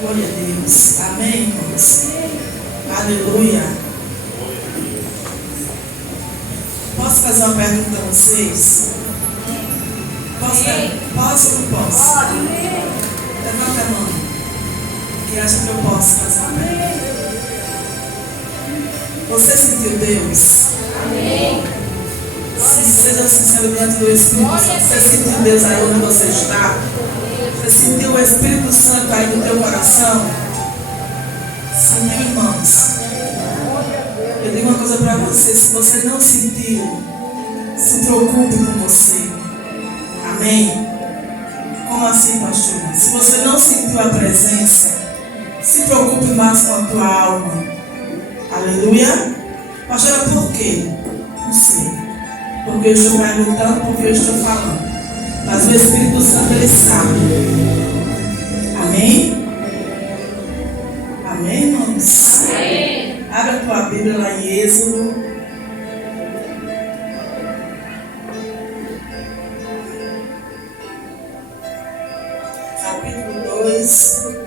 Glória a Deus. Amém, irmãos? Aleluia. Posso fazer uma pergunta a vocês? Posso ou não posso? Levanta a mão. Quem acha que eu posso fazer uma pergunta? Você sentiu Deus? Amém. Seja sincero diante do Espírito Santo. Você sentiu Deus aí onde você está? Você sentiu o Espírito Santo aí no teu coração? Sentiu, irmãos? Eu digo uma coisa para você. Se você não sentiu, se preocupe com você. Amém? Como assim, pastor? Se você não sentiu a presença, se preocupe mais com a tua alma. Aleluia? Pastora, por quê? Não sei. Porque eu estou perguntando, porque eu estou falando. Mas o Espírito Santo, ele sabe. Amém? Amém, irmãos? Amém. Abra a tua Bíblia lá em Êxodo. Capítulo 2.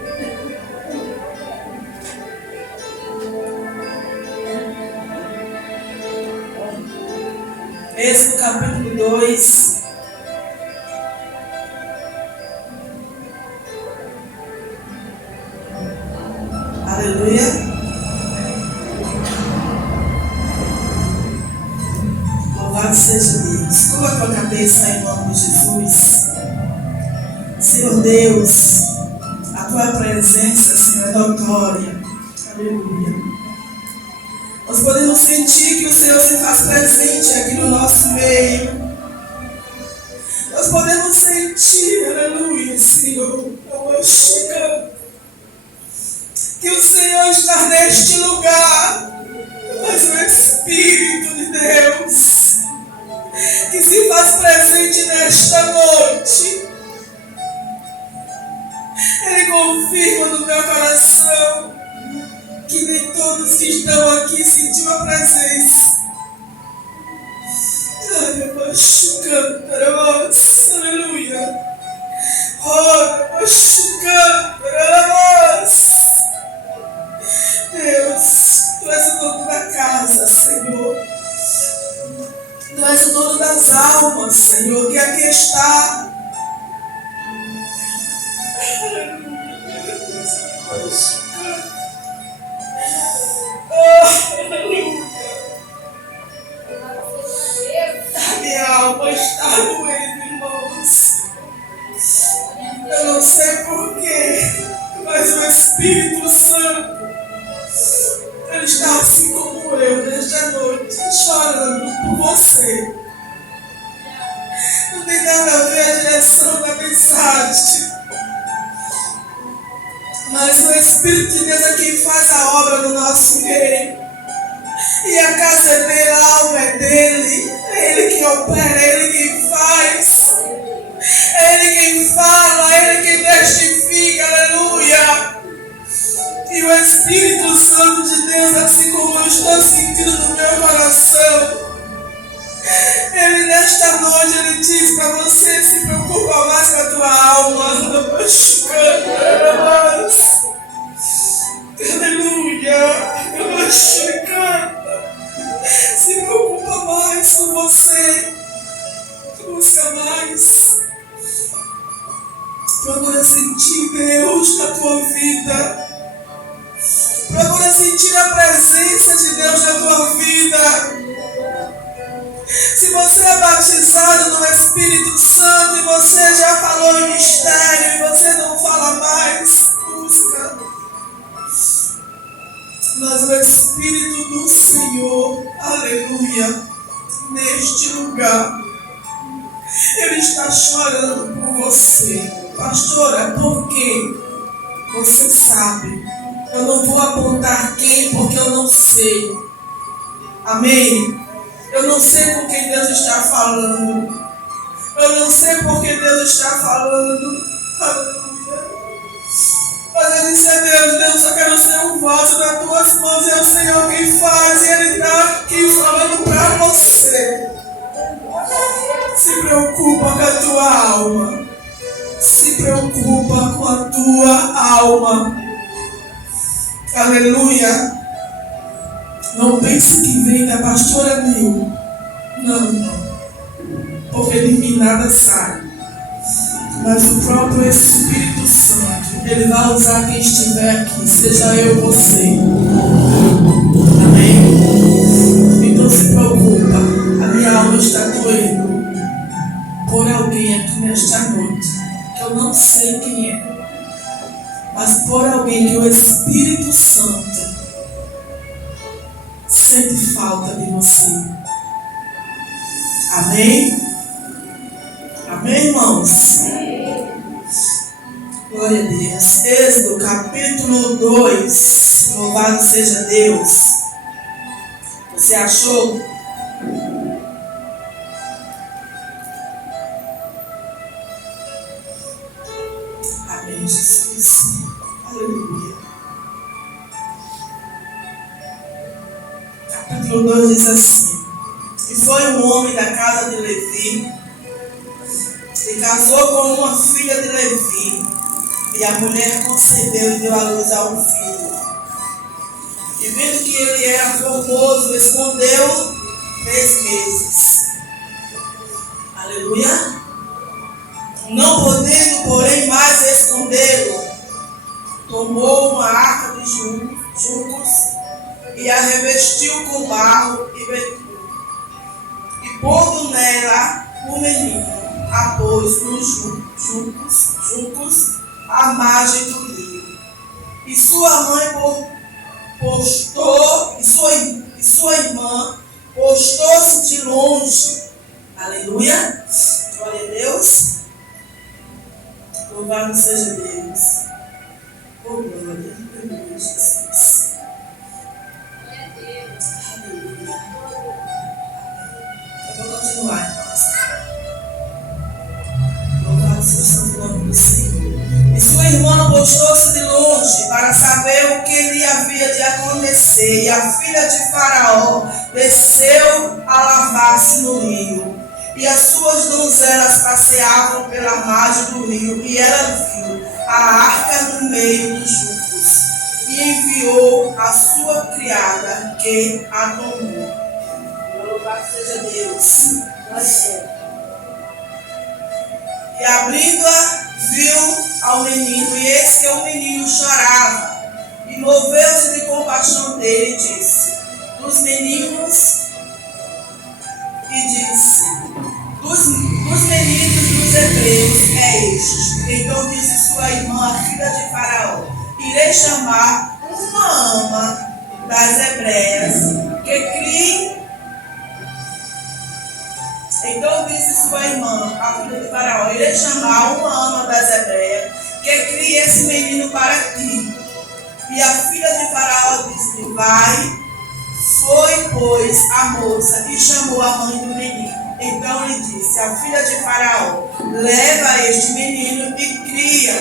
Êxodo capítulo 2. Aleluia. Louvado seja Deus. Curva a tua cabeça em nome de Jesus. Senhor Deus, a tua presença, Senhor, é notória. Aleluia. Nós podemos sentir que o Senhor se faz presente aqui no nosso meio. Nós podemos sentir, aleluia, Senhor, que o Senhor está neste lugar. Mas o Espírito de Deus, que se faz presente nesta noite, Ele confirma no meu coração que nem todos que estão aqui sentiu a presença. Aleluia. Deus, Tu és o dono da casa, Senhor. Tu és o dono das almas, Senhor, que aqui está. A minha alma está doendo, irmãos. Eu não sei porquê, mas o Espírito Santo, Ele está assim como eu nesta noite, chorando por você. Não tem nada a ver a direção da mensagem, mas o Espírito de Deus é quem faz a obra no nosso meio. E a casa é dele, a alma é dele. É Ele quem opera, é Ele quem faz. É Ele quem fala, é Ele quem testifica, aleluia. E o Espírito Santo de Deus, assim como eu estou sentindo no meu coração, Ele nesta noite, Ele diz para você, se preocupa mais com a tua alma. Aleluia. Se preocupa mais com você. Busca mais. Procura sentir Deus na tua vida. Procura sentir a presença de Deus na tua vida. Se você é batizado no Espírito Santo e você já falou em mistério e você não fala mais, busca. Mas o Espírito do Senhor, aleluia, neste lugar, Ele está chorando por você. Pastora, por quê? Você sabe. Eu não vou apontar quem, porque eu não sei. Amém? Eu não sei com quem Deus está falando. Eu não sei por que Deus está falando. Aleluia. Mas eu disse a Deus, eu quero ser um vaso nas tuas mãos. E é o Senhor quem faz. E Ele está aqui falando para você. Se preocupa com a tua alma. Se preocupa com a tua alma. Aleluia. Não pense que vem da pastora Nil. Não. Porque de mim nada sai. Mas o próprio Espírito Santo, Ele vai usar quem estiver aqui, seja eu ou você. Amém? Então se preocupa, a minha alma está doendo por alguém aqui nesta noite, que eu não sei quem é, mas por alguém que o Espírito Santo sente falta de você. Amém? Amém, irmãos? Glória a Deus. Êxodo capítulo 2. Louvado seja Deus. Você achou? Amém, Jesus. Aleluia. Capítulo 2 diz assim: E foi um homem da casa de Levi, e casou com uma filha de Levi, e a mulher concebeu e deu à luz a um filho. E vendo que ele era formoso, escondeu 3 meses. Aleluia. Não podendo, porém, mais escondê-lo, tomou uma arca de juncos e a revestiu com barro e betume. E pondo nela o menino, a pôs nos juncos à margem do rio. E sua mãe sua irmã postou-se de longe. Aleluia. Glória a Deus. Louvado seja Deus. Oh, glória. Aleluia, Jesus. Aleluia. Eu vou continuar, irmãos. Louvado seja o santo nome do Senhor. E sua irmã postou-se de longe para saber o que lhe havia de acontecer. E a filha de Faraó desceu a lavar-se no rio. E as suas donzelas passeavam pela margem do rio. E ela viu a arca no meio dos juncos. E enviou a sua criada, que a tomou. Louvado seja Deus. E abrindo-a, viu ao menino, e eis que o menino chorava. E moveu-se de compaixão dele, e disse: dos meninos dos hebreus é este. Então disse sua irmã, a filha de Faraó: irei chamar uma ama das hebreias que crie. Então disse sua irmã, a filha de Faraó: irei chamar uma ama das hebreias que crie esse menino para ti. E a filha de Faraó disse: vai. Foi, pois, a moça e chamou a mãe do menino. Então lhe disse a filha de Faraó: leva este menino e cria.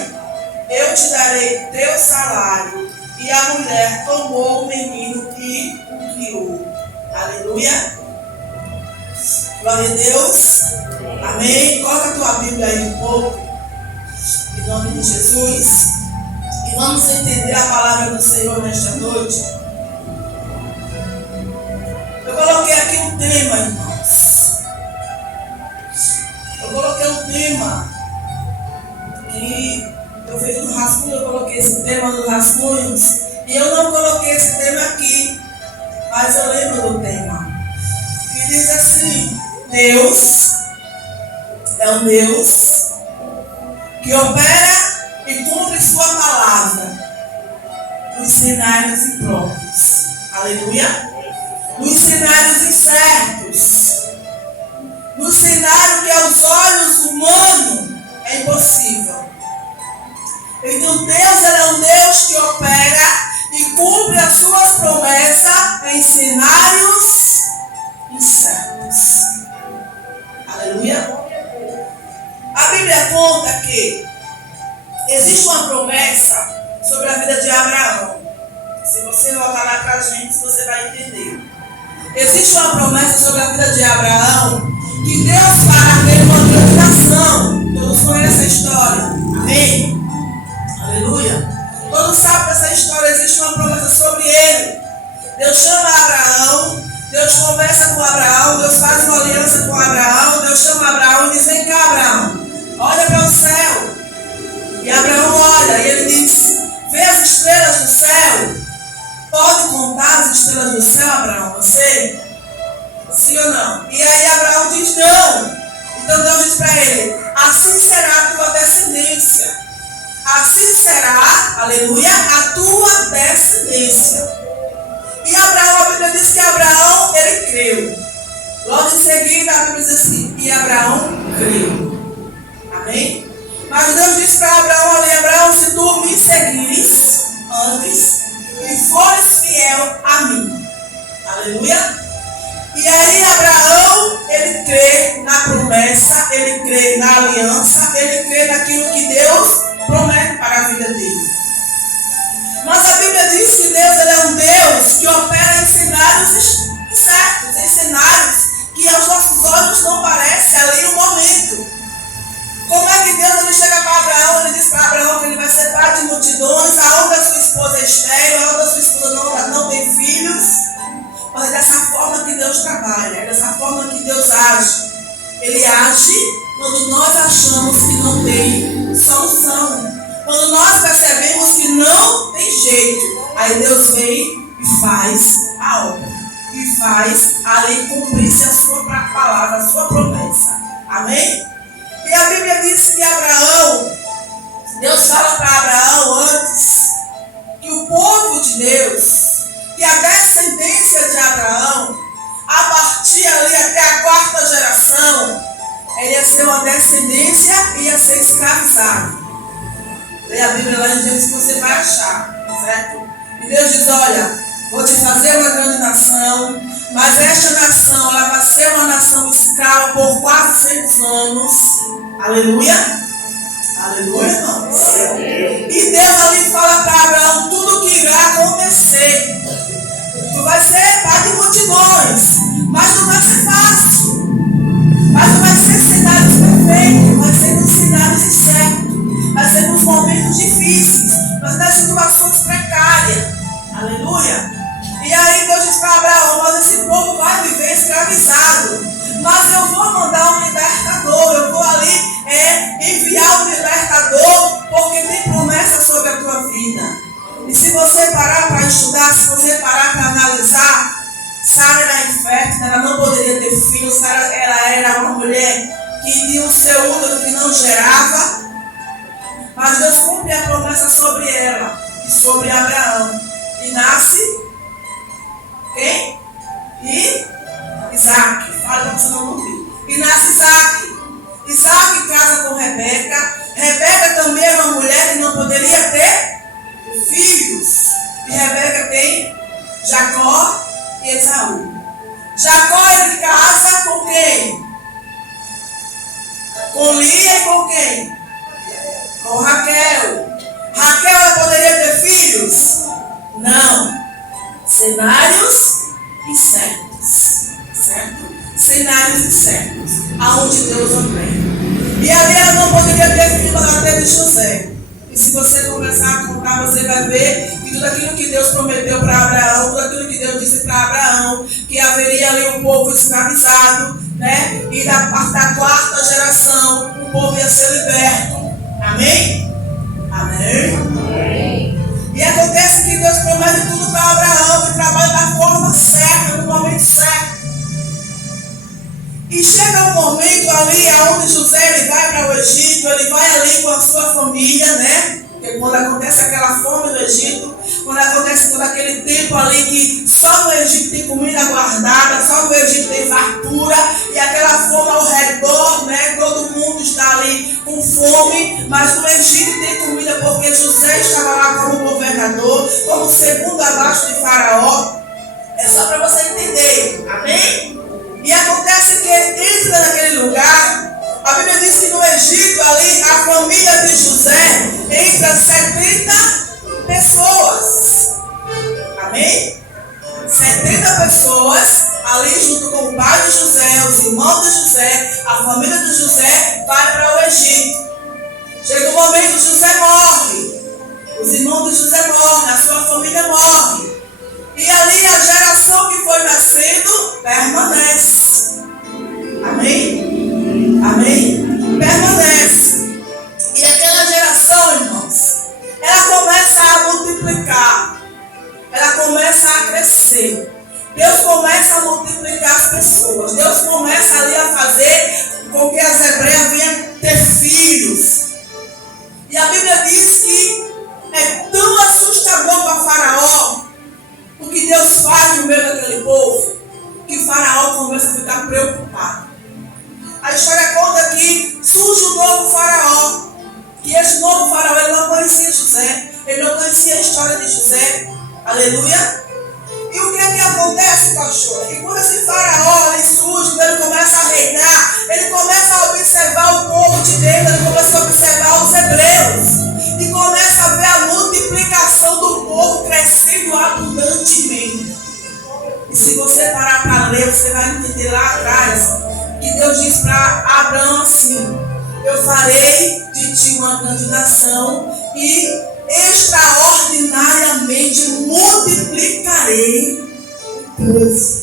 Eu te darei teu salário. E a mulher tomou o menino e o criou. Aleluia. Glória a Deus. Amém. Coloca a tua Bíblia aí um pouco. Em nome de Jesus. E vamos entender a palavra do Senhor nesta noite. Eu coloquei aqui um tema, irmãos. Eu coloquei um tema. E eu fiz no rascunho, eu coloquei esse tema nos rascunhos. E eu não coloquei esse tema aqui. Mas eu lembro do tema. E diz assim: Deus é um Deus que opera e cumpre sua palavra nos cenários impróprios. Aleluia. Nos cenários incertos. No cenário que aos olhos humanos é impossível. Então Deus é um Deus que opera e cumpre as suas promessas em cenários incertos. Aleluia. A Bíblia conta que existe uma promessa sobre a vida de Abraão. Se você voltar lá para a gente, você vai entender. Existe uma promessa sobre a vida de Abraão, que Deus fará dele uma grande nação. Todos conhecem essa história. Amém? Aleluia. Todos sabem dessa história. Existe uma promessa Deus chama Abraão, Deus conversa com Abraão, Deus faz uma aliança com Abraão, Deus chama Abraão e diz: vem cá, Abraão, olha para o céu. E Abraão olha e ele diz: vê as estrelas do céu. Pode contar as estrelas do céu, Abraão? Você? Sim ou não? E aí Abraão diz: não. Então Deus diz para ele: assim será a tua descendência. Assim será, aleluia, a tua descendência. E Abraão, a Bíblia diz que Abraão, ele creu. Logo em seguida, a Bíblia diz assim: e Abraão creu. Amém? Mas Deus disse para Abraão ali: Abraão, se tu me seguires antes e fores fiel a mim. Aleluia. E aí Abraão, ele crê na promessa, ele crê na aliança, ele crê naquilo que Deus promete para a vida dele. Mas a Bíblia diz que Deus, ele é um Deus que opera em cenários incertos, em cenários que aos nossos olhos não parecem ali no momento. Como é que Deus, ele chega para Abraão, ele diz para Abraão que ele vai ser pai de multidões, aonde a sua esposa é estéril, aonde a sua esposa não tem filhos? Mas é dessa forma que Deus trabalha, é dessa forma que Deus age. Ele age quando nós achamos que não tem solução. Quando nós percebemos que não tem jeito, aí Deus vem e faz a obra. E faz ali cumprir-se a sua palavra, a sua promessa. Amém? E a Bíblia diz que Abraão, Deus fala para Abraão antes, que o povo de Deus, que a descendência de Abraão, a partir ali até a 4ª geração, ele ia ser uma descendência e ia ser escravizado. Leia a Bíblia lá em Gênesis que você vai achar, certo? E Deus diz: olha, vou te fazer uma grande nação, mas esta nação, ela vai ser uma nação escrava por 400 anos. Aleluia? Aleluia, irmãos. E Deus ali fala para Abraão tudo o que irá acontecer. Tu vai ser pai de multidões, mas não vai ser fácil. Mas não vai ser cenários perfeitos, vai ser nos cenários incertos, vai ser nos momentos difíceis, vai ser nas situações precárias. Aleluia. E aí Deus diz para Abraão: mas esse povo vai viver escravizado, mas eu vou mandar um libertador, eu vou ali enviar um libertador, porque tem promessa sobre a tua vida. E se você parar para estudar, se você parar para analisar, Sara era infértil, ela não poderia ter filhos. Sara era uma mulher que tinha o seu útero que não gerava, mas Deus cumpre a promessa sobre ela e sobre Abraão. E nasce quem? E Isaac. Fala para você não ouvir. E nasce Isaac. Isaac casa com Rebeca. Rebeca também era uma mulher que não poderia ter filhos. E Rebeca tem Jacó e Esaú. Jacó, ele casa com quem? Com Lia e com quem? Com Raquel. Raquel, ela poderia ter filhos? Não. Cenários incertos. Certo? Cenários incertos. Aonde Deus opera. E ali ela não poderia ter filho, mas ela teve José. E se você começar a contar, você vai ver que tudo aquilo que Deus prometeu para Abraão, tudo aquilo que Deus disse para Abraão, que haveria ali um povo escravizado, né? E da 4ª geração, o povo ia ser liberto. Amém? Amém? Amém. E acontece que Deus promete tudo para Abraão e trabalha da forma certa, no momento certo. E chega um momento ali onde José ele vai para o Egito, ele vai ali com a sua família, né? Porque quando acontece aquela fome no Egito, quando acontece todo aquele tempo ali que só no Egito tem comida guardada, só no Egito tem fartura, e aquela fome ao redor, né? Todo mundo está ali com fome, mas no Egito tem comida porque José estava lá como governador, como segundo abaixo de Faraó. É só para você entender, amém? E acontece que entra naquele lugar, a Bíblia diz que no Egito ali, a família de José entra 70 pessoas. Amém? 70 pessoas ali junto com o pai de José, os irmãos de José, a família de José vai para o Egito. Chega o momento, José morre. Os irmãos de José morrem, a sua família morre. E ali a geração que foi nascendo permanece. Amém? Amém? Permanece. E aquela geração, irmãos, ela começa a multiplicar. Ela começa a crescer. Deus começa a multiplicar as pessoas. Deus começa ali a fazer com que as hebreias venham ter filhos. E a Bíblia diz que é tão assustador para Faraó o que Deus faz no meio daquele povo, que Faraó começa a ficar preocupado. A história conta que surge um novo Faraó. E esse novo Faraó, ele não conhecia José. Ele não conhecia a história de José. Aleluia. E o que é que acontece, pastor? Que quando esse Faraó ele surge, quando ele começa a reinar, ele começa a observar o povo de Deus, ele começa a observar os hebreus. E começa a ver a multiplicação do povo crescendo abundantemente. E se você parar para ler, você vai entender lá atrás que Deus diz para Abraão assim: eu farei de ti uma grande nação e extraordinariamente multiplicarei o povo.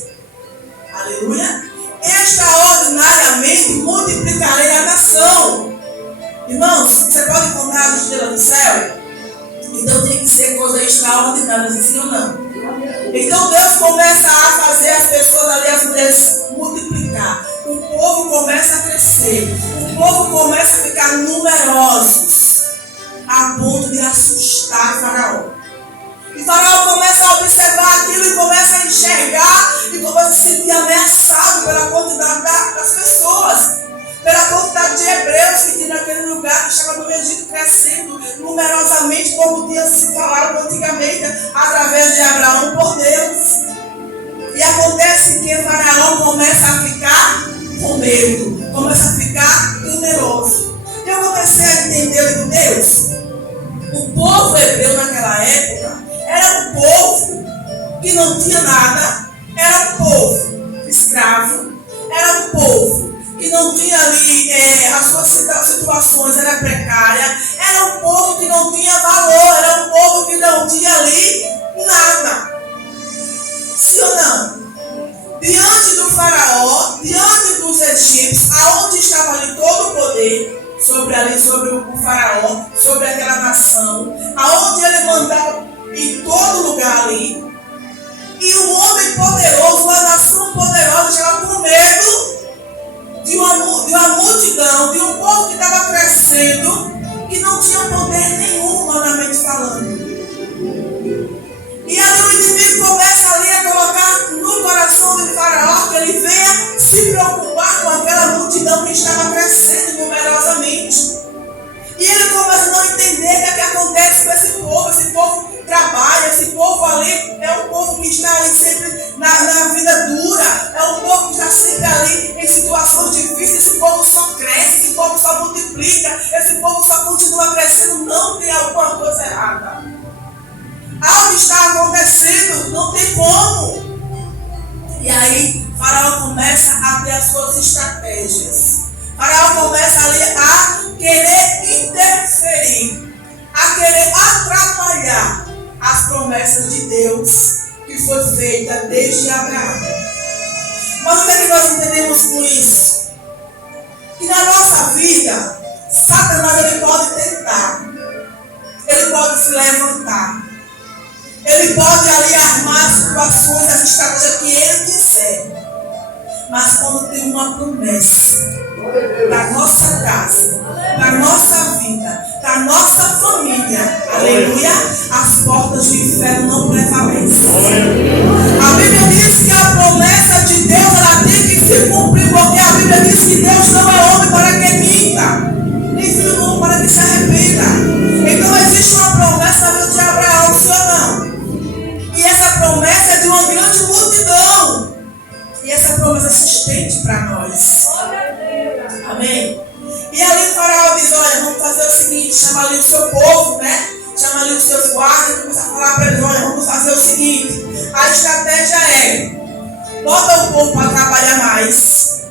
Aleluia. Extraordinariamente multiplicarei a nação. Irmãos, você pode contar as estrelas do céu? Então tem que ser coisa extraordinária, sim ou não? Então Deus começa a fazer as pessoas ali, as mulheres, multiplicar. O povo começa a crescer. O povo começa a ficar numerosos, a ponto de assustar Faraó. E Faraó começa a observar aquilo e começa a enxergar e começa a se sentir ameaçado pela quantidade das pessoas, pela quantidade de hebreus que tinha naquele lugar que estava no Egito crescendo numerosamente, como tinha se falado antigamente, através de Abraão por Deus. E acontece que Faraó começa a ficar com medo, começa a ficar temeroso. E eu comecei a entender que Deus, o povo hebreu naquela época, era um povo que não tinha nada, era um povo escravo, era um povo que não tinha ali, as suas situações eram precárias, era um povo que não tinha valor, era um povo que não tinha ali nada. Sim ou não? Diante do Faraó, diante dos egípcios, aonde estava ali todo o poder, sobre o Faraó, sobre aquela nação, aonde ele mandava em todo lugar ali, e um homem poderoso, uma nação poderosa, estava com medo de uma multidão, de um povo que estava crescendo, que não tinha poder nenhum, humanamente falando. E ali o inimigo começa ali a colocar no coração de Faraó que ele venha se preocupar com aquela multidão que estava crescendo numerosamente. E ele começa a não entender o que acontece com esse povo. Esse povo trabalha, esse povo ali é um povo que está ali sempre na vida dura, é um povo que está sempre ali em situações difíceis. Esse povo só cresce, esse povo só multiplica, esse povo só continua crescendo. Não tem alguma coisa errada. Algo está acontecendo, não tem como. E aí Faraó começa a ter as suas estratégias. Faraó começa ali a querer interferir, a querer atrapalhar as promessas de Deus que foi feita desde Abraão. Mas o que é que nós entendemos com isso? Que na nossa vida, Satanás ele pode tentar, ele pode se levantar, ele pode ali armar as situações, as estratégias que ele quiser. Mas quando tem uma promessa da nossa casa, da nossa vida, da nossa família, aleluia, as portas do inferno não prevalecem. A Bíblia diz que a promessa de Deus ela tem que se cumprir, porque a Bíblia diz que Deus não é homem para que minta, nem filho do homem para que se arrependa. Então existe uma promessa na vida de Abraão, sim ou não? E essa promessa é de uma grande multidão. E essa promessa se estende para nós. Amém? E ali o Faraó diz: olha, vamos fazer o seguinte, chama ali o seu povo, né? Chama ali os seus guardas e começa a falar para eles: olha, vamos fazer o seguinte. A estratégia é: bota o povo para trabalhar mais,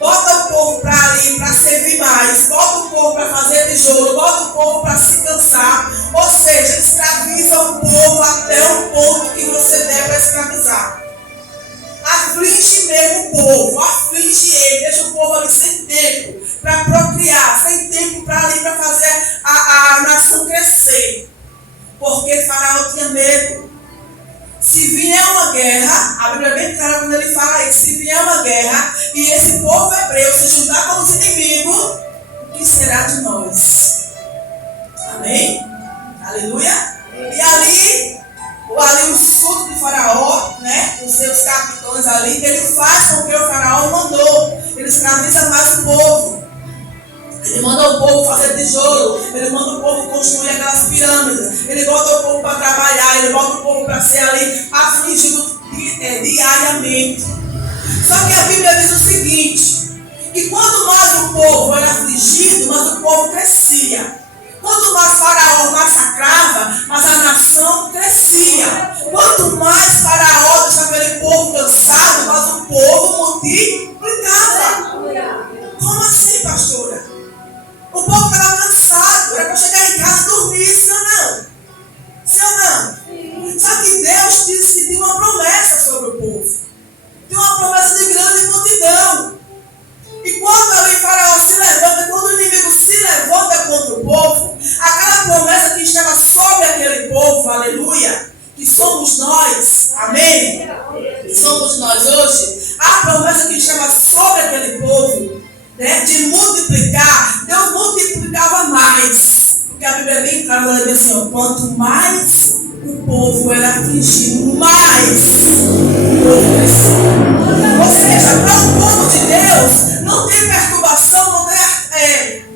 bota o povo para ali, para servir mais, bota o povo para fazer tijolo, bota o povo para se cansar. Ou seja, escraviza o povo até o ponto que você deve para procriar, sem tempo para ali para fazer a nação crescer. Porque Faraó tinha medo. Se vier uma guerra, a Bíblia é bem clara quando ele fala isso, se vier uma guerra e esse povo hebreu se juntar com os inimigos, o que será de nós? Amém? Aleluia? E ali o sul de Faraó, né, os seus capitães ali, ele faz com que o Faraó mandou. Ele escraviza mais o povo. Ele manda o povo fazer tijolo, ele manda o povo construir aquelas pirâmides, ele bota o povo para trabalhar, ele bota o povo para ser ali afligido diariamente. Só que a Bíblia diz o seguinte, que quanto mais o povo era afligido, mais o povo crescia. Quanto mais Faraó massacrava, mais a nação crescia. Quanto mais Faraó deixava aquele povo cansado, mais o povo multiplicava. Como assim, pastora? O povo estava cansado, era para chegar em casa e dormir, sim ou não? Sim ou não? Sim. Só que Deus disse que tinha uma promessa sobre o povo. Tem uma promessa de grande multidão. E quando ali Faraó se levanta, quando o inimigo se levanta contra o povo, aquela promessa que estava sobre aquele povo, aleluia, que somos nós, amém? Que somos nós hoje, a promessa que estava sobre aquele povo, né, de multiplicar, Deus multiplicava mais. Porque a Bíblia é bem clara, ela diz assim, quanto mais o povo era afligido, mais o povo crescia. Ou seja, para o povo de Deus, não tem perturbação, não tem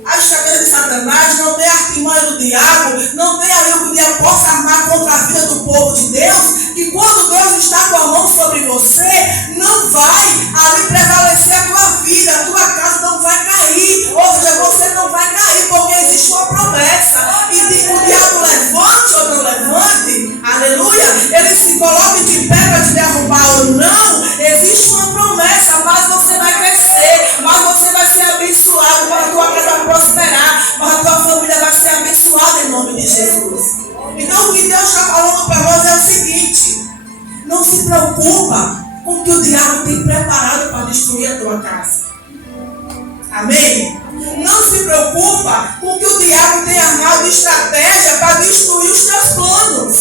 a estratégia de Satanás, não tem a artimanha do diabo, não tem ali o que o diabo possa armar contra a vida do povo de Deus, que quando Deus está com a mão sobre você, não vai ali prevalecer a tua vida, a tua casa não vai cair, ou seja, você não vai cair, porque existe uma promessa, e o diabo levante ou não levante, aleluia, ele se coloque de pé para te derrubar ou não, existe uma promessa, mas você vai crescer, mas você vai ser abençoado, mas a tua casa vai prosperar, mas a tua família vai ser abençoada em nome de Jesus. Então o que Deus está falando para nós é o seguinte, não se preocupa com o que o diabo tem preparado para destruir a tua casa. Amém? Não se preocupa com o que o diabo tem armado de estratégia para destruir os teus planos.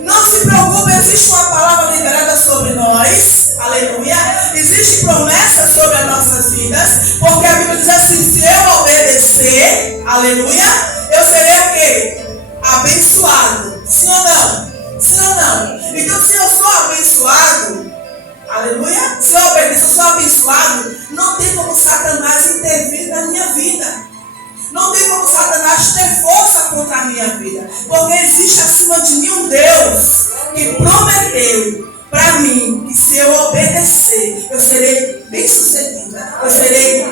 Não se preocupe, existe uma palavra liberada sobre nós, aleluia, existe promessa sobre as nossas vidas, porque a Bíblia diz assim, se eu obedecer, aleluia, eu serei o quê? Abençoado, sim ou não? Sim ou não? Então se eu sou abençoado, aleluia, se eu obedeço, eu sou abençoado, não tem como Satanás intervir na minha vida. Não tem como Satanás ter força contra a minha vida. Porque existe acima de mim um Deus que prometeu para mim que se eu obedecer, eu serei bem-sucedida. Eu serei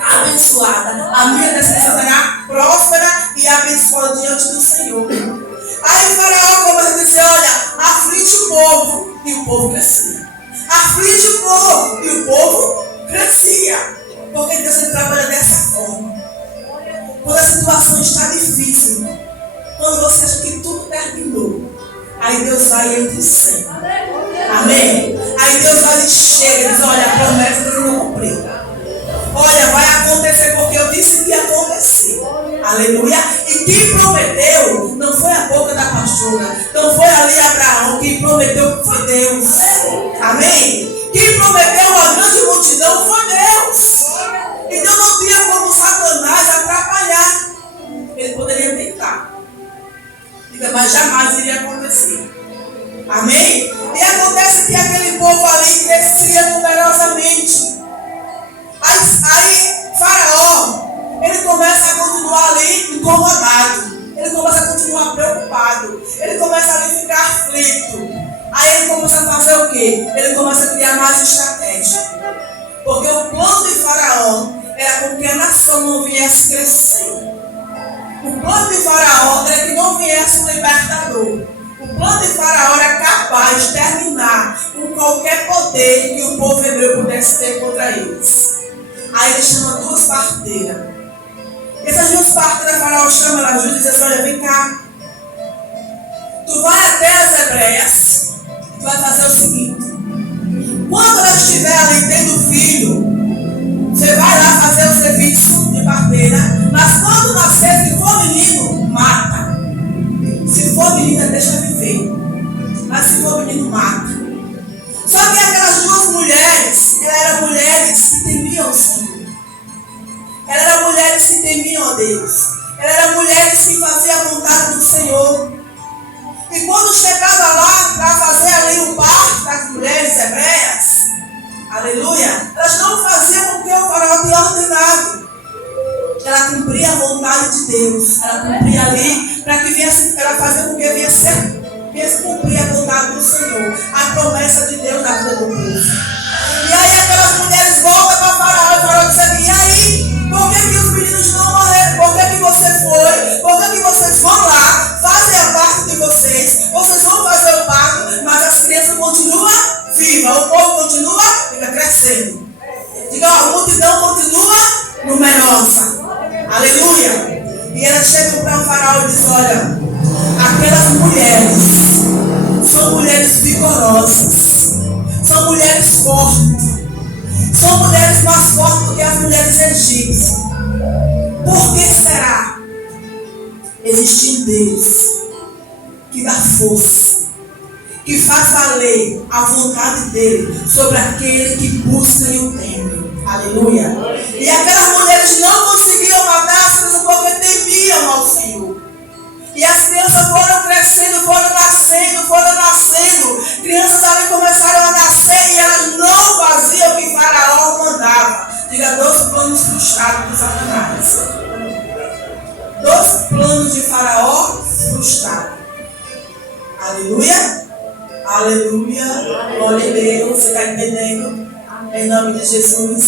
abençoada. A minha descendência será próspera e abençoada diante do Senhor. Aí Faraó começa a dizer, olha, aflige o povo. E o povo crescia. Aflige o povo. E o povo crescia. Porque Deus trabalha dessa forma. Quando a situação está difícil, quando você acha que tudo terminou, aí Deus vai e entra céu. Amém? Aí Deus vai e chega e diz, olha, a promessa que não cumpriu. Olha, vai acontecer porque eu disse que ia acontecer. Aleluia. E quem prometeu não foi a boca da pastora, não foi ali Abraão, quem prometeu foi Deus. Amém? Quem prometeu a grande multidão foi Deus. Então não tinha como Satanás atrapalhar. Ele poderia tentar, mas jamais iria acontecer. Amém? E acontece que aquele povo ali crescia numerosamente. Aí Faraó, ele começa a continuar ali incomodado. Ele começa a continuar preocupado. Ele começa a ficar aflito. Aí ele começa a fazer o quê? Ele começa a criar mais estratégia. Porque o plano de Faraó era com que a nação não viesse crescer. O plano de Faraó era que não viesse um libertador. O plano de Faraó era capaz de terminar com qualquer poder que o povo hebreu pudesse ter contra eles. Aí ele chama duas parteiras. Essas duas parteiras, Faraó chama elas duas e diz assim, olha, vem cá. Tu vai até as hebreias, tu vai fazer o seguinte. Quando ela estiver ali tendo filho, você vai lá fazer o serviço fixo de parteira, mas quando nascer, se for menino, mata. Se for menina, deixa viver. Mas se for menino, mata. Só que aquelas duas mulheres, elas eram mulheres que temiam o Senhor. Elas eram mulheres que temiam a Deus. Elas eram mulheres que faziam a vontade do Senhor. E quando chegava lá para fazer ali o parto das mulheres hebreias, aleluia, elas não faziam porque o faraó tinha ordenado. Ela cumpria a vontade de Deus. Ela cumpria ali para que viesse, ela fazia com que viesse cumprir a vontade do Senhor, a promessa de Deus na vida do povo. E aí aquelas mulheres voltam para o faraó, e o faraó diz assim: e aí, por que os meninos não morreram? Por que você foi? Por que vocês vão lá, fazem a parte de vocês vão fazer o parto, mas as crianças continuam vivas, o povo continua crescendo. Diga, a multidão continua numerosa. Aleluia. E elas chegam para o faraó e dizem: olha, aquelas mulheres são mulheres vigorosas, são mulheres fortes, são mulheres mais fortes do que as mulheres egípcias. Por que será? Existe um Deus que dá força, que faz valer a vontade dele sobre aquele que busca e o teme. Aleluia. E aquelas mulheres não conseguiam matar as crianças porque temiam ao Senhor. E as crianças foram crescendo, foram nascendo. Crianças ali começaram a nascer e elas não faziam o que Faraó mandava. Diga, 2 planos frustrados de Satanás. 2 planos de Faraó frustrados. Aleluia. Aleluia. Glória a Deus. Você está entendendo? Em nome de Jesus.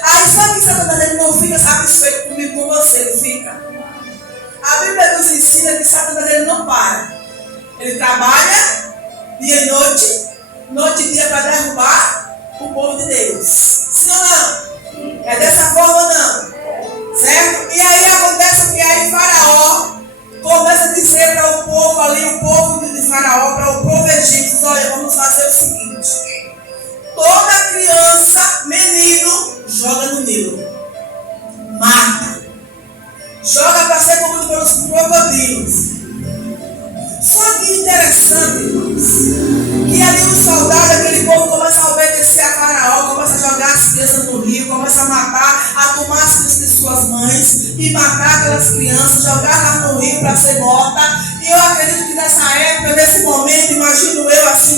Aí sabe que Satanás ele não fica satisfeito comigo, com você, ele fica. A Bíblia nos ensina que Satanás ele não para. Ele trabalha dia e noite, noite e dia para derrubar o povo de Deus. Sim ou não? É dessa forma não? Certo? E aí acontece que aí Faraó começa a dizer para o povo ali, o povo de Faraó, para o povo egípcio: olha, vamos fazer o seguinte: toda criança, menino, joga no Nilo. Mata. Joga para ser comido pelos crocodilos. Só que interessante, irmãos, que ali os soldados, aquele povo começa a obedecer a Faraó, começa a jogar as crianças no rio, começa a matar, a tomar as crianças de suas mães e matar aquelas crianças, jogar lá no rio para ser morta. E eu acredito que nessa época, nesse momento, imagino eu assim,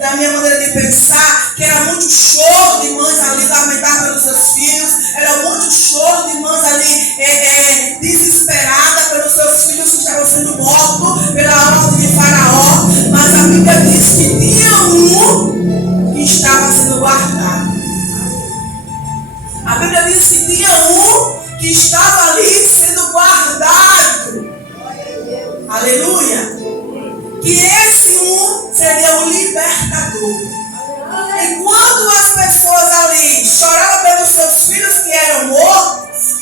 da minha maneira de pensar, que era muito choro de mães ali lamentar pelos seus filhos, era muito choro de mães ali desesperada pelos seus filhos que estavam sendo mortos pela ordem de Faraó. Mas a Bíblia diz que tinha um que estava sendo guardado. A Bíblia diz que tinha um que estava ali sendo guardado. Aleluia. Que esse um seria o libertador. Enquanto as pessoas ali choravam pelos seus filhos que eram mortos,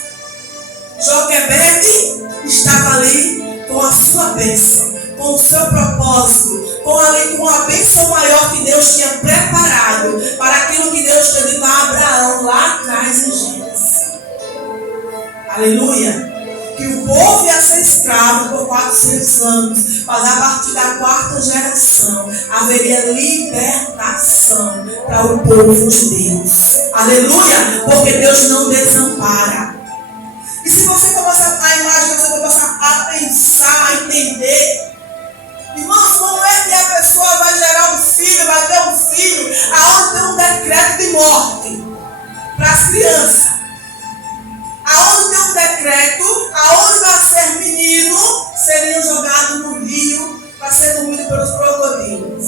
Joquebede estava ali com a sua bênção, com o seu propósito, com a bênção maior que Deus tinha preparado para aquilo que Deus tinha dito a Abraão lá atrás em Gênesis. Aleluia. Que o povo ia ser escravo por 400 anos, mas a partir da 4ª geração haveria libertação para o povo de Deus. Aleluia! Porque Deus não desampara. E se você começar a imaginar, você começar a pensar, a entender, irmãos, como é que a pessoa vai gerar um filho, vai ter um filho, aonde tem um decreto de morte para as crianças? Aonde tem um decreto, aonde nascer menino, seriam jogados no rio para ser comido pelos crocodilos.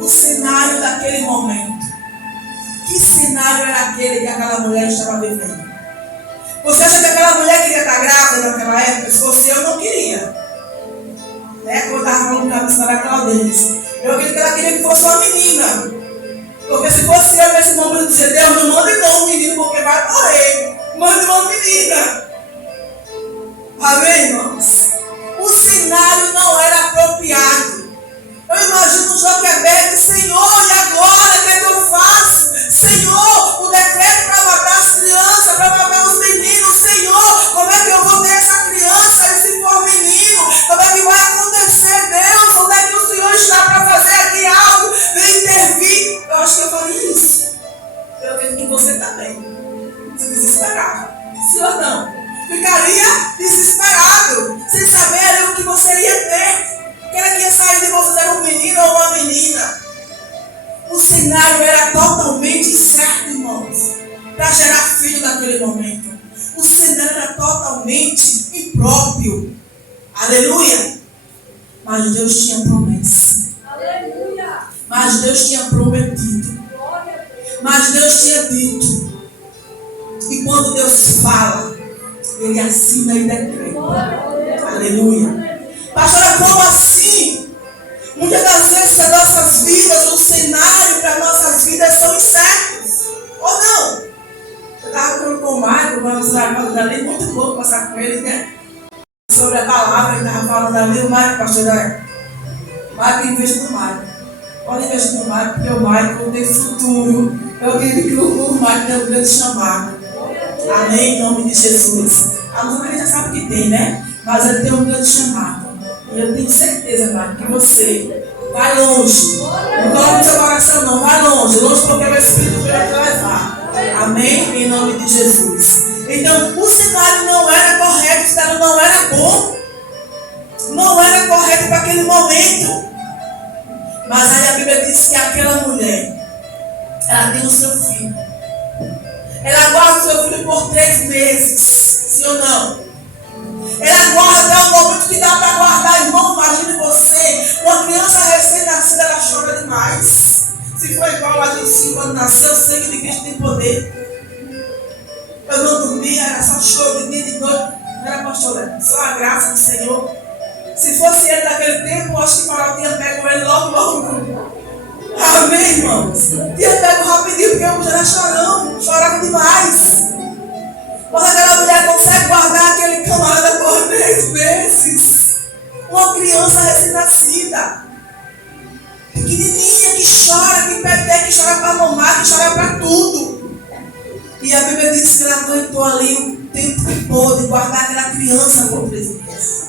O cenário daquele momento. Que cenário era aquele que aquela mulher estava vivendo? Você acha que aquela mulher queria estar grávida naquela época? Se fosse eu, não queria. Quando eu estava falando para a senhora Claudência, eu acredito que ela queria que fosse uma menina. Porque se fosse eu nesse momento, dizer: Deus, não mande não um menino, porque vai morrer. Mande uma menina. Amém, irmãos? O cenário não era apropriado. Eu imagino Joquebede: Senhor, e agora? O que é que eu faço? Senhor, o decreto para matar as crianças, para matar os meninos. cenário era totalmente incerto, irmãos, para gerar filho naquele momento. O cenário era totalmente impróprio. Aleluia! Mas Deus tinha promessa. Aleluia! Mas Deus tinha prometido. Mas Deus tinha dito. E quando Deus fala, Ele assina e decreta. Aleluia! Pastora, como assim? Muitas das vezes as nossas vidas, o cenário para as nossas vidas são incertos. Ou não? Eu estava falando com o Marco, vamos lá, ali, muito bom passar com ele, né? Sobre a palavra, ele estava falando ali, o Marco, pastor, o Marco investe no Marco. Pode investir no Marco, porque o Marco tem futuro. Eu acredito que o Marco tem um grande chamado. Amém, em nome de Jesus. A gente já sabe que tem, né? Mas ele tem um grande chamado. E eu tenho certeza, Marco, que você vai longe. Não coloque no seu coração, não. Vai longe. Longe porque o Espírito vai te levar. Amém? Em nome de Jesus. Então, o cenário não era correto. O cenário não era bom. Não era correto para aquele momento. Mas aí a Bíblia diz que aquela mulher, ela tem o seu filho. Ela guarda o seu filho por 3 meses. Sim ou não? Ela guarda até o momento que dá para guardar, irmão. Imagine você, uma criança recém-nascida, ela chora demais. Se for igual a gente quando nasceu, o sangue de Cristo tem poder. Eu não dormia, era só choro de dia e de noite. Não era pastor, só a graça do Senhor. Se fosse ele naquele tempo, eu acho que o farol tinha pego ele logo. Amém, irmãos? Tinha pego rapidinho, porque eu já era chorão, chorava demais. Quando aquela mulher consegue guardar aquele camarada por 3 meses, uma criança recém-nascida, pequenininha, que chora, que pede, que chora para mamar, que chora para tudo. E a Bíblia diz que ela aguentou ali o tempo que pôde guardar aquela criança por 3 meses.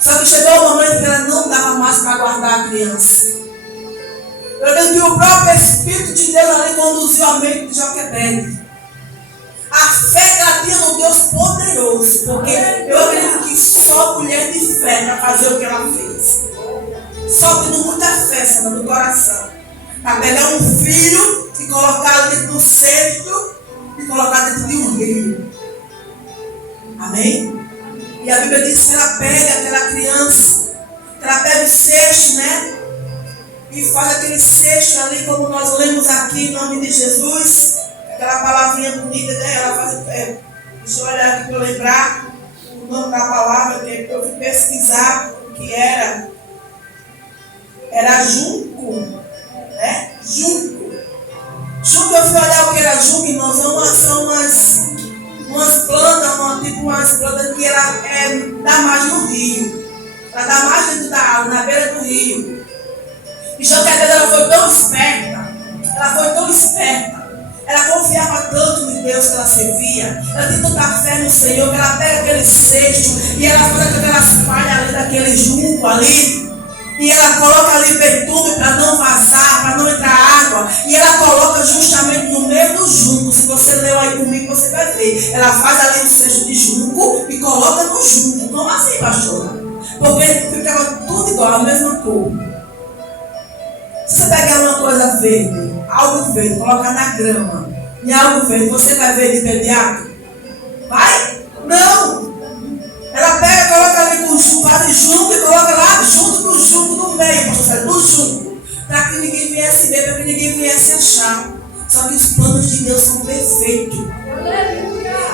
Só que chegou o momento que ela não dava mais para guardar a criança. Eu acredito que o próprio Espírito de Deus ali conduziu a mente de Joquebede. A fé que ela tinha no Deus poderoso. Porque eu acredito que só mulher de fé para fazer o que ela fez. Só tendo muita fé no coração. Para pegar um filho e colocar dentro do cesto e colocar dentro de um rio. Amém? E a Bíblia diz que ela pega aquela criança, que ela pega o cesto, né? E faz aquele cesto ali, como nós lemos aqui em nome de Jesus. Aquela palavrinha bonita, né? Ela faz. Deixa eu olhar aqui para eu lembrar o nome da palavra, que eu fui pesquisar o que era. Era junco, né? Junco. Junco, eu fui olhar o que era junco, irmãos. São umas plantas, tipo umas plantas que ela dá mais no rio. Ela dá mais dentro da água, na beira do rio. E Joquebede, ela foi tão esperta. Ela confiava tanto em Deus que ela servia. Ela tem tanta fé no Senhor que ela pega aquele cesto e ela faz aquelas palhas ali daquele junco ali. E ela coloca ali betume para não vazar, para não entrar água. E ela coloca justamente no meio do junco. Se você leu aí comigo, você vai ver. Ela faz ali um cesto de junco e coloca no junco. Como assim, pastora? Porque ficava tudo igual, a mesma cor. Se você pegar uma coisa verde, algo verde, colocar na grama, e algo verde, você vai ver de imediato? Vai? Não! Ela pega, coloca ali com o junco, faz junco e coloca lá junto do junco no meio, do junco, para que ninguém viesse ver, para que ninguém viesse achar. Só que os planos de Deus são perfeitos.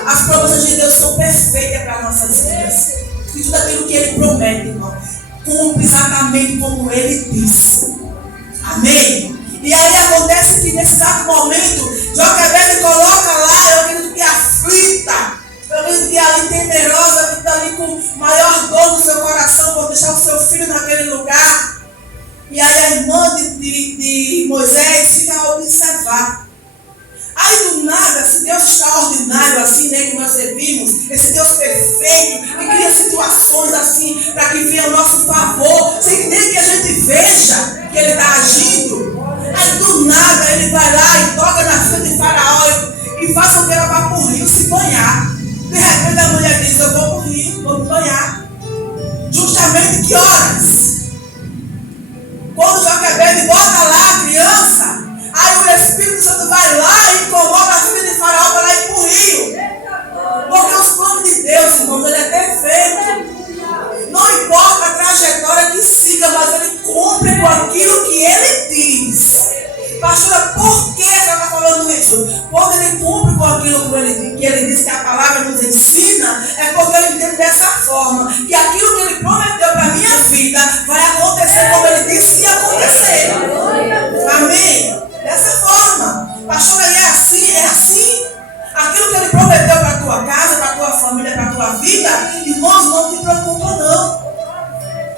As promessas de Deus são perfeitas para nossas vidas. E tudo aquilo que Ele promete, irmão, cumpre exatamente como Ele disse. Amém? E aí acontece que nesse exato momento, Joquebede coloca lá, eu acredito que aflita, eu acredito que ali temerosa, que está ali com maior dor no seu coração, por deixar o seu filho naquele lugar. E aí a irmã de Moisés fica a observar. Aí do nada, esse Deus extraordinário assim, né, que nós servimos, esse Deus perfeito, que cria situações assim, para que venha o nosso favor, sem nem que a gente veja que Ele está agindo. Aí do nada ele vai lá e toca na frente de Faraó e faz com que ela vá para o rio se banhar. De repente a mulher diz, eu vou para o rio, vou me banhar. Justamente que horas? Quando Joquebede bota lá a criança, que ele diz que a palavra nos ensina, é porque eu entendo dessa forma, que aquilo que ele prometeu para a minha vida vai acontecer como ele disse que ia acontecer. Amém? Dessa forma. Pastor, é assim, é assim. Aquilo que ele prometeu para a tua casa, para a tua família, para a tua vida, irmãos, não te preocupa não.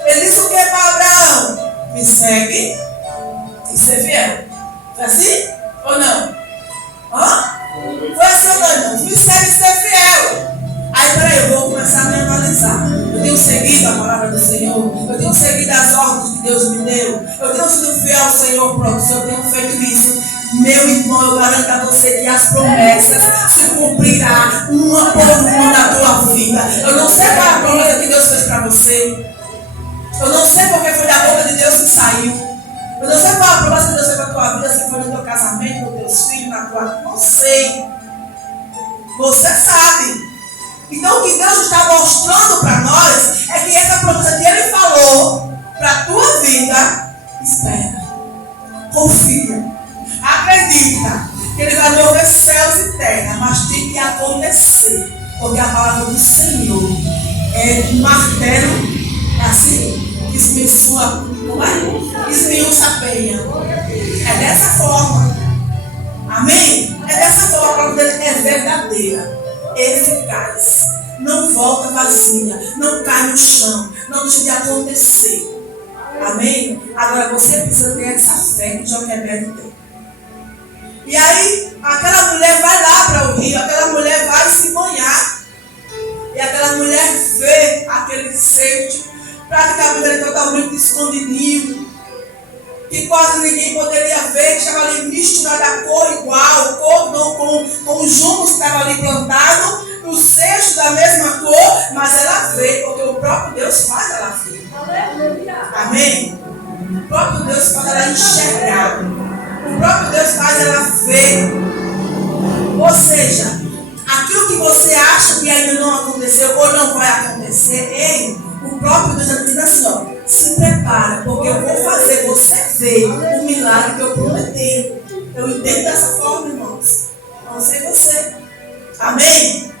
Ele disse o que para Abraão? Me segue e ser fiel. Foi assim? Ou não? Foi assim ou não, irmãos? Me segue e ser fiel. Aí, peraí, eu vou começar a me analisar. Eu tenho seguido a palavra do Senhor. Eu tenho seguido as ordens que Deus me deu. Eu tenho sido fiel ao Senhor. Pronto, se eu tenho feito isso, meu irmão, eu garanto a você que as promessas se cumprirão uma por uma na tua vida. Eu não sei qual é a promessa que Deus fez para você. Eu não sei porque foi da boca de Deus que saiu. Eu não sei qual é a promessa que Deus fez para a tua vida, se foi no teu casamento, com teus filhos, na tua... Não sei. Você sabe. Então o que Deus está mostrando para nós é que essa promessa que Ele falou para a tua vida, espera. Confia. Acredita que Ele vai mover céus e terra, mas tem que acontecer. Porque a palavra do Senhor é um martelo assim, que esmiuça, esmiuça a penha. É dessa forma. Amém? É dessa forma. A palavra dele é verdadeira, eficaz. Não volta vazia, não cai no chão, não deixa de acontecer. Amém? Agora você precisa ter essa fé que Joquebede tem. E aí, aquela mulher vai lá para o rio, aquela mulher vai se banhar. E aquela mulher vê aquele sítio, praticamente totalmente escondidinho, que quase ninguém poderia ver, que estava ali misturado a cor igual, com o junco que estava ali plantado, o cesto da mesma cor, mas ela vê, porque o próprio Deus faz ela ver. Amém? O próprio Deus faz ela enxergar. O próprio Deus faz ela ver. Ou seja, aquilo que você acha que ainda não aconteceu ou não vai acontecer, o próprio Deus está dizendo assim, ó, se prepara, porque eu vou fazer você ver o milagre que eu prometi. Eu entendo dessa forma, irmãos. Não sei você. Amém?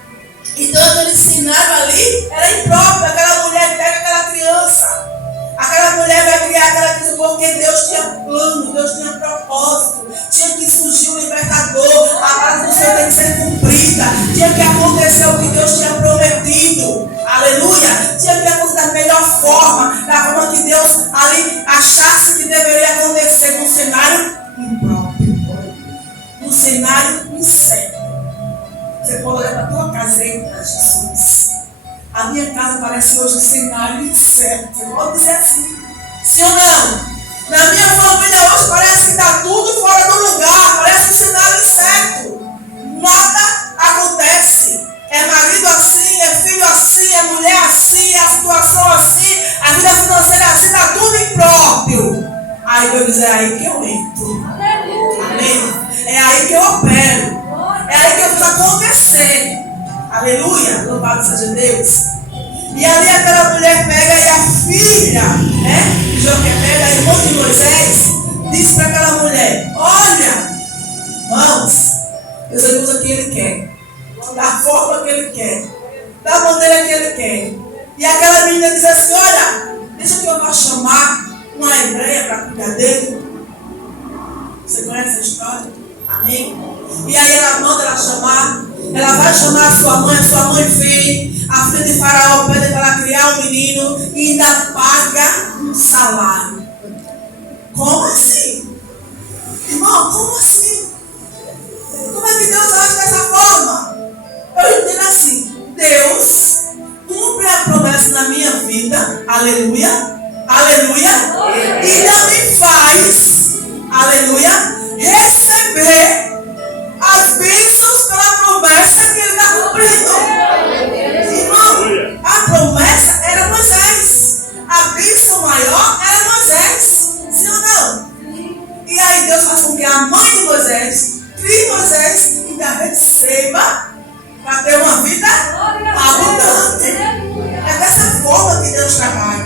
Então aquele cenário ali era impróprio. Aquela mulher pega aquela criança. Aquela mulher vai criar aquela criança porque Deus tinha plano, Deus tinha propósito. Tinha que surgir o libertador. A palavra do Senhor tem que ser cumprida. Tinha que acontecer o que Deus tinha prometido. Aleluia. Tinha que acontecer da melhor forma. Da forma que Deus ali achasse que deveria acontecer num cenário impróprio. Num cenário incerto. Você pode olhar para a tua casa e para Jesus. A minha casa parece hoje um cenário incerto. Você pode dizer assim. Sim ou não? Na minha família hoje parece que está tudo fora do lugar. Parece um cenário incerto. Nada acontece. É marido assim, é filho assim, é mulher assim, a situação assim, a vida financeira assim, está tudo impróprio. Aí Deus diz, é aí que eu entro. Amém? É aí que eu opero. É aí que eu faço acontecer. Aleluia. Louvado seja Deus. E ali aquela mulher pega e a filha, de Joquebede, a irmã de Moisés, diz para aquela mulher, olha, irmãos, Deus usa o que Ele quer. Da forma que Ele quer. Da maneira que Ele quer. E aquela menina diz assim, olha, deixa que eu vá chamar uma hebreia para cuidar dele. Você conhece a história? Amém? E aí ela manda ela chamar. Ela vai chamar a sua mãe vem. A filha de Faraó pede para ela criar um menino e ainda paga um salário. Como assim? Irmão, como assim? Como é que Deus age dessa forma? Eu entendo assim, Deus cumpre a promessa na minha vida, aleluia, aleluia, e ainda me faz, aleluia, receber as bênçãos pela promessa que Ele está cumprindo. Irmão, a promessa era Moisés, a bênção maior era Moisés, sim ou não? E aí Deus faz com que a mãe de Moisés crie Moisés e ainda receba para ter uma vida abundante. É dessa forma que Deus trabalha.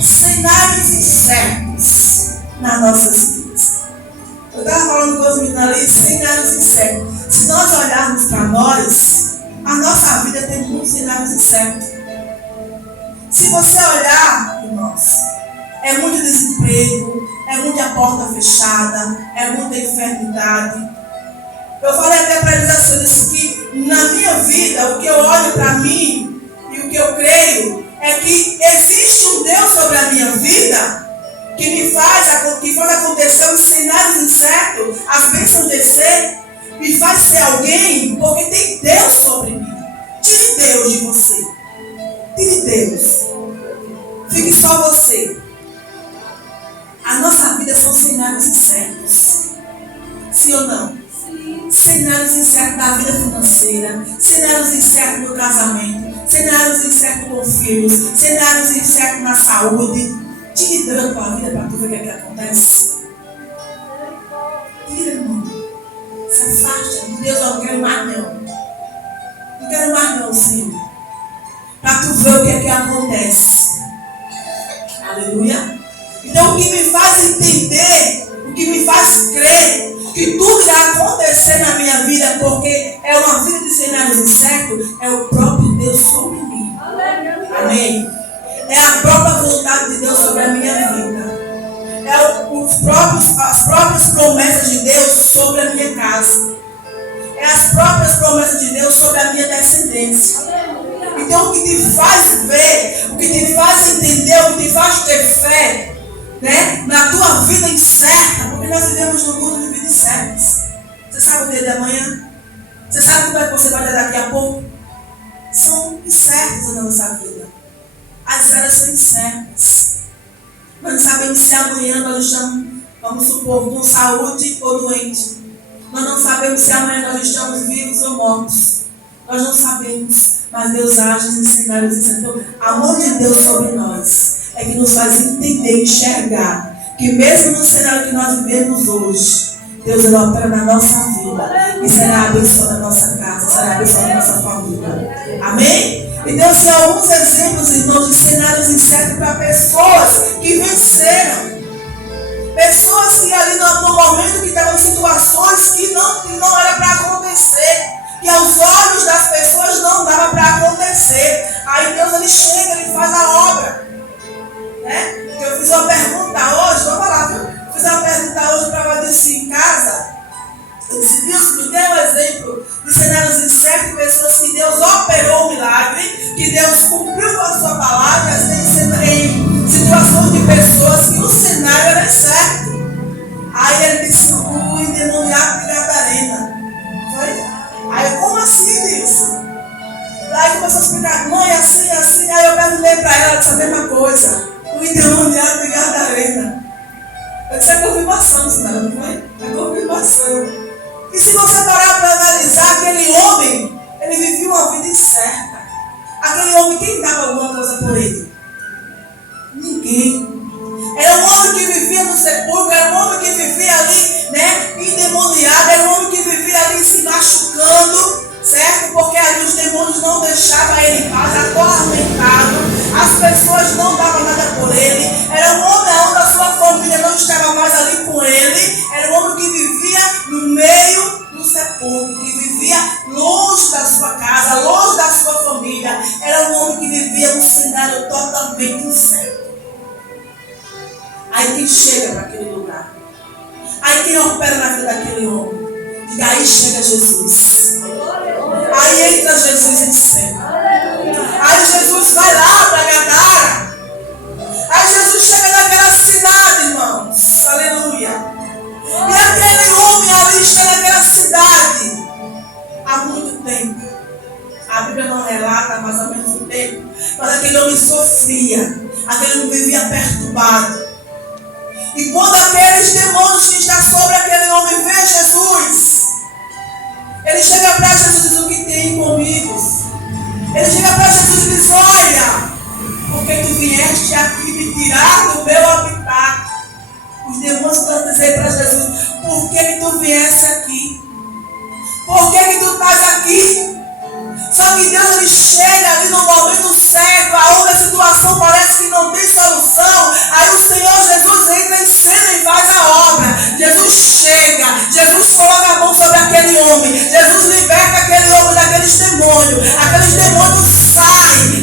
Cenários incertos nas nossas vidas. Eu estava falando com os meninos ali, cenários incertos. Se nós olharmos para nós, certo. Se você olhar, irmãos, é muito desemprego, é muita porta fechada, é muita enfermidade. Eu falei até para eles assim, eu disse que na minha vida, o que eu olho para mim e o que eu creio é que existe um Deus sobre a minha vida que faz acontecer os cenários incertos, as bênçãos descer, me faz ser alguém porque tem Deus sobre mim. Tire Deus de você. Tire Deus. Fique só você. A nossa vida são cenários incertos. Sim ou não? Sim. Cenários incertos da vida financeira, cenários incertos no casamento, cenários incertos com filhos, cenários incertos na saúde. Tire Deus da tua vida para tu ver o que acontece. Tira, irmão. Se afasta de Deus, eu não quero mais não. Não quero mais não, Senhor. Para tu ver o que acontece. Aleluia. Então o que me faz entender, o que me faz crer que tudo irá acontecer na minha vida, porque é uma vida de cenários incertos, é o próprio Deus sobre mim. Amém. É a própria vontade de Deus sobre a minha vida. É as próprias promessas de Deus sobre a minha casa. É as próprias promessas de Deus sobre a minha descendência. Então o que te faz ver, o que te faz entender, o que te faz ter fé, né, na tua vida incerta, porque nós vivemos num mundo de vidas incertas. Você sabe o dia de amanhã? Você sabe como é que você vai ter daqui a pouco? São incertas na nossa vida. As áreas são incertas. Nós não sabemos se amanhã nós estamos, vamos supor, com saúde ou doente. Nós não sabemos se amanhã nós estamos vivos ou mortos. Nós não sabemos. Mas Deus age em cenários incertos. Então, a mão de Deus sobre nós é que nos faz entender e enxergar que mesmo no cenário que nós vivemos hoje, Deus ele opera na nossa vida e será abençoado na nossa casa, será abençoado na nossa família. Amém? Então, são alguns exemplos, irmãos, de cenários incertos para pessoas que venceram. Pessoas que ali no momento que estavam em situações que não era para acontecer, que aos olhos das pessoas não dava para acontecer. Aí Deus ele chega, ele faz a obra. Né? Eu fiz uma pergunta hoje, vamos lá, viu? Fiz uma pergunta hoje para você em casa. Eu disse, Deus, me dê um exemplo de cenários incertos, de pessoas que Deus operou o milagre, que Deus cumpriu com a sua palavra, em situações de pessoas que o cenário era incerto. Aí ele disse, o endemoniado de Gadarena. Foi? Aí, como assim, Deus? Aí começou a explicar, mãe, assim. Aí eu perguntei para ela, disse a mesma coisa. O endemoniado de Gadarena. Eu disse, é confirmação, senhora, não foi? É confirmação. E se você parar para analisar, aquele homem, ele vivia uma vida incerta. Aquele homem, quem dava alguma coisa por ele? Ninguém. Era um homem que vivia no sepulcro, era um homem que vivia ali, né, endemoniado, era um homem que vivia ali se machucando, certo? Porque ali os demônios não deixavam ele em paz, atormentado, as pessoas não davam nada por ele, era um homem onde a sua família não estava mais ali com ele, era um homem que vivia no meio do sepulcro, que vivia longe da sua casa, longe da sua família, era um homem que vivia num cenário totalmente incerto. Aí quem chega para aquele lugar? Aí quem opera na vida daquele homem? E aí chega Jesus. Aí entra Jesus em cena. Aí Jesus vai lá para Gadara. Aí Jesus chega naquela cidade, irmãos. Aleluia. E aquele homem ali está naquela cidade há muito tempo. A Bíblia não relata mais ou menos o tempo. Mas aquele homem sofria. Aquele homem vivia perturbado. E quando aqueles demônios que estão sobre aquele homem vê Jesus, ele chega para Jesus e diz, o que tem comigo? Ele chega para Jesus e diz, olha, porque tu vieste aqui me tirar do meu habitat. Os demônios vão dizer para Jesus, por que tu vieste aqui? Por que tu estás aqui? Só que Deus ele chega ali no momento certo, aonde a situação parece que não tem solução. Aí o Senhor Jesus entra em cena e faz a obra. Jesus chega, Jesus coloca a mão sobre aquele homem, Jesus liberta aquele homem daqueles demônios. Aqueles demônios saem,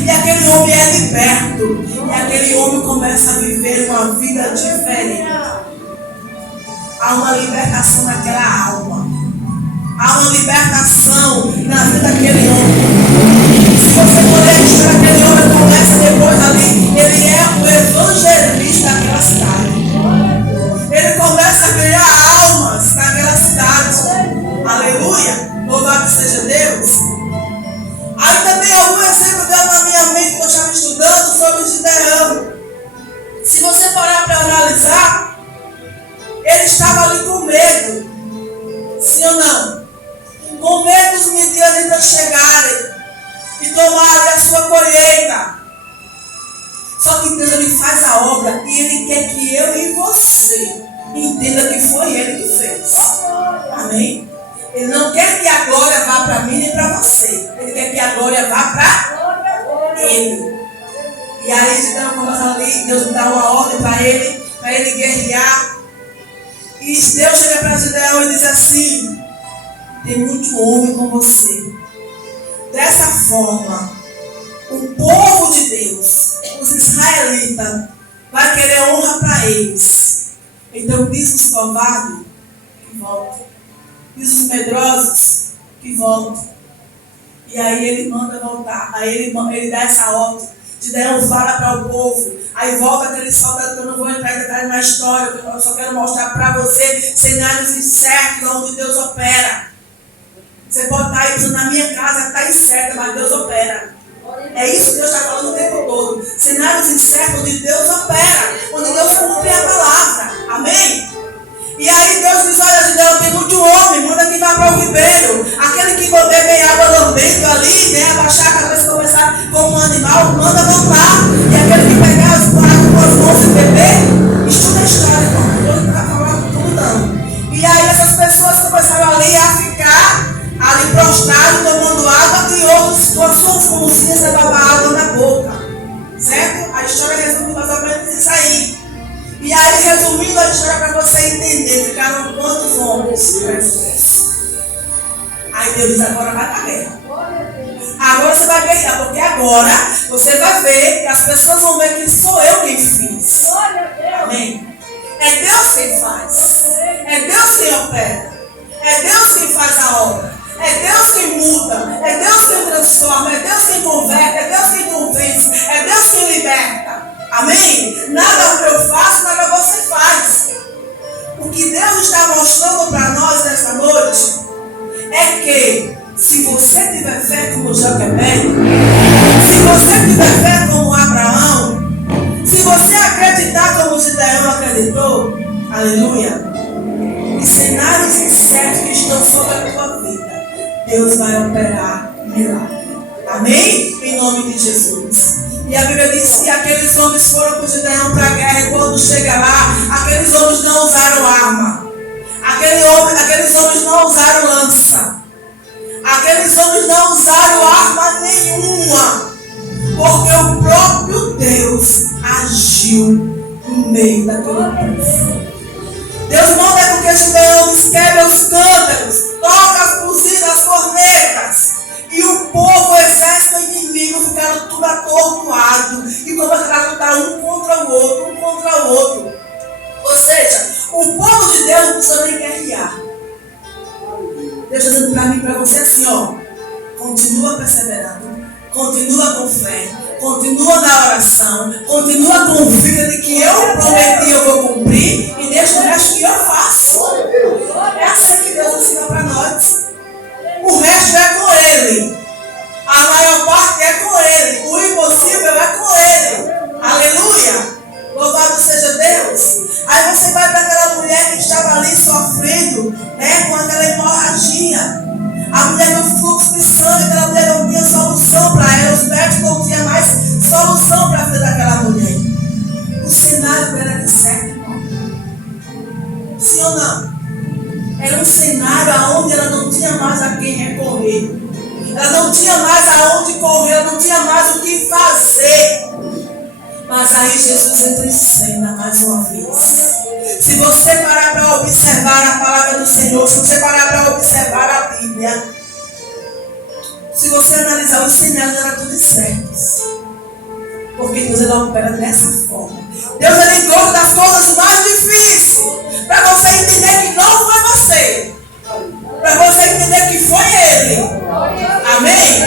deserto. E aquele homem começa a viver uma vida diferente. Há uma libertação naquela alma. Há uma libertação na vida daquele homem. Se você for ler a história daquele homem, começa depois ali. Ele é o evangelista daquela cidade. Ele começa a ganhar almas naquela cidade. Aleluia. Louvado seja Deus. Aí também algum exemplo deu na minha mente que eu estava estudando sobre Gideão. Se você parar para analisar, ele estava ali com medo. Sim ou não? Com medo dos midianitas chegarem e tomarem a sua colheita. Só que Deus ele faz a obra e ele quer que eu e você entenda que foi ele que fez. Amém? Ele não quer que a glória vá para mim nem para você. Ele quer que a glória vá para ele. E aí Gideão começa ali, Deus dá uma ordem para ele guerrear. E Deus chega para Gideão e diz assim: tem muito homem com você. Dessa forma, o povo de Deus, os israelitas, vai querer honra para eles. Então diz os covardes que voltam. Diz os medrosos que voltam. E aí ele manda voltar. Aí ele dá essa ordem. Gideão fala para o povo. Aí volta aquele soldado, que eu não vou entrar em detalhes na história, eu só quero mostrar para você cenários incertos onde Deus opera. Você pode estar aí dizendo, na minha casa está incerta, mas Deus opera. É isso que Deus está falando o tempo todo. Cenários incertos onde Deus opera, onde Deus cumpre a palavra. Amém? E aí Deus diz, olha Gideão, tem muito homem, manda que vá para o ribeiro. Aquele que bebe água lambendo ali, né, abaixar a cabeça e começar como um animal, manda voltar. E aquele que pegar as águas com as mãos e beber, estuda a história, irmão. Eu não estou falando tudo não. E aí essas pessoas começaram ali a ficar ali prostrados, tomando água, e outros com as suas mãozinhas levavam água na boca. Certo? A história resume mais ou menos isso aí. E aí, resumindo a história para você entender, ficaram quantos homens? Aí Deus diz, agora vai para a guerra. Agora você vai guerrear, porque agora você vai ver que as pessoas vão ver que sou eu quem fiz. Amém? É Deus quem faz. É Deus quem opera. É Deus quem faz a obra. É Deus quem muda. É Deus quem transforma. É Deus quem converte. É Deus quem convence. É Deus quem liberta. Amém? Nada que eu faço, nada você faz. O que Deus está mostrando para nós nessa noite é que se você tiver fé como Joquebed, se você tiver fé como Abraão, se você acreditar como Gideão acreditou, aleluia, em cenários incertos que estão sobre a tua vida, Deus vai operar milagre. Amém? Em nome de Jesus. E a Bíblia diz que aqueles homens foram com Gideão para a guerra e quando chega lá, aqueles homens não usaram arma. Aqueles homens não usaram lança. Aqueles homens não usaram arma nenhuma. Porque o próprio Deus agiu no meio daquele povo. Deus manda com que Gideão quebre os cântaros, toca as buzinas, as cornetas. E o povo, o exército inimigo, ficaram tudo atordoado e começaram a lutar um contra o outro. Ou seja, o povo de Deus não precisa nem guerrear. Deus está dizendo para mim e para você assim, ó, continua perseverando, continua com fé, continua na oração, continua convicta de que eu prometi, eu vou cumprir e deixa o resto que eu faço. É assim que Deus ensina para nós. O resto é com Ele. A maior parte é com Ele. O impossível é com Ele. Aleluia. Louvado seja Deus. Aí você vai para aquela mulher que estava ali sofrendo, né, com aquela hemorragia. A mulher do fluxo de sangue, aquela mulher não tinha solução para ela. Os médicos não tinham mais solução para a vida daquela mulher. O cenário era de certo, irmão. Sim ou não? Era um cenário onde ela não tinha mais a quem recorrer. Ela não tinha mais aonde correr, ela não tinha mais o que fazer. Mas aí Jesus entra em cena mais uma vez. Se você parar para observar a palavra do Senhor, se você parar para observar a Bíblia, se você analisar os cenários, eram tudo certos. Porque Porque Deus ele opera dessa forma. Deus ele gosta das coisas mais difíceis. Para você entender que não foi você. Para você entender que foi Ele. Amém?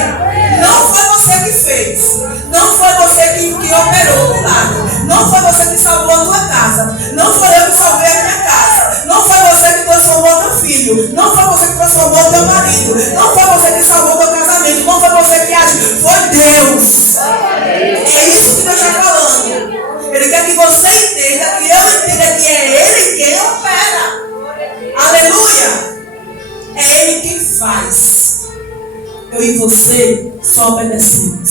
Não foi você que fez. Não foi você que operou o milagre. Não foi você que salvou a tua casa. Não foi eu que salvei a minha casa. Não foi você que transformou teu filho. Não foi você que transformou teu marido. Não foi você que salvou teu casamento. Não foi você que agiu. Foi Deus. É isso que Deus está falando. Ele quer que você entenda, que eu entenda que é Ele quem opera. Aleluia. É Ele quem faz. Eu e você só obedecemos.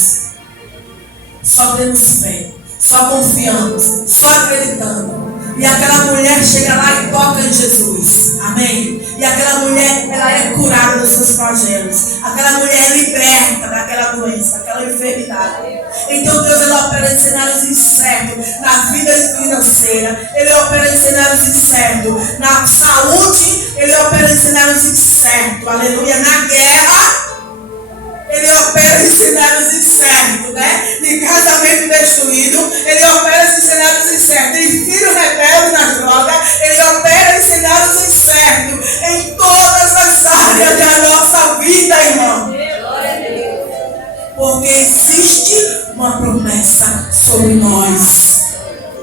Só temos fé. Só confiamos. Só acreditando. E aquela mulher chega lá e toca em Jesus. Amém? E aquela mulher, ela é curada dos seus flagelos. Aquela mulher é liberta daquela doença, daquela enfermidade. Então Deus ele opera em cenários incertos. Na vida financeira, Ele opera em cenários incertos. Na saúde, Ele opera em cenários incertos. Aleluia. Na guerra, Ele opera em cenários incertos, né? De casamento destruído, Ele opera em cenários incertos. De filho rebelde nas drogas, Ele opera em cenários incertos. Em todas as áreas da nossa vida, irmão. Porque existe uma promessa sobre nós.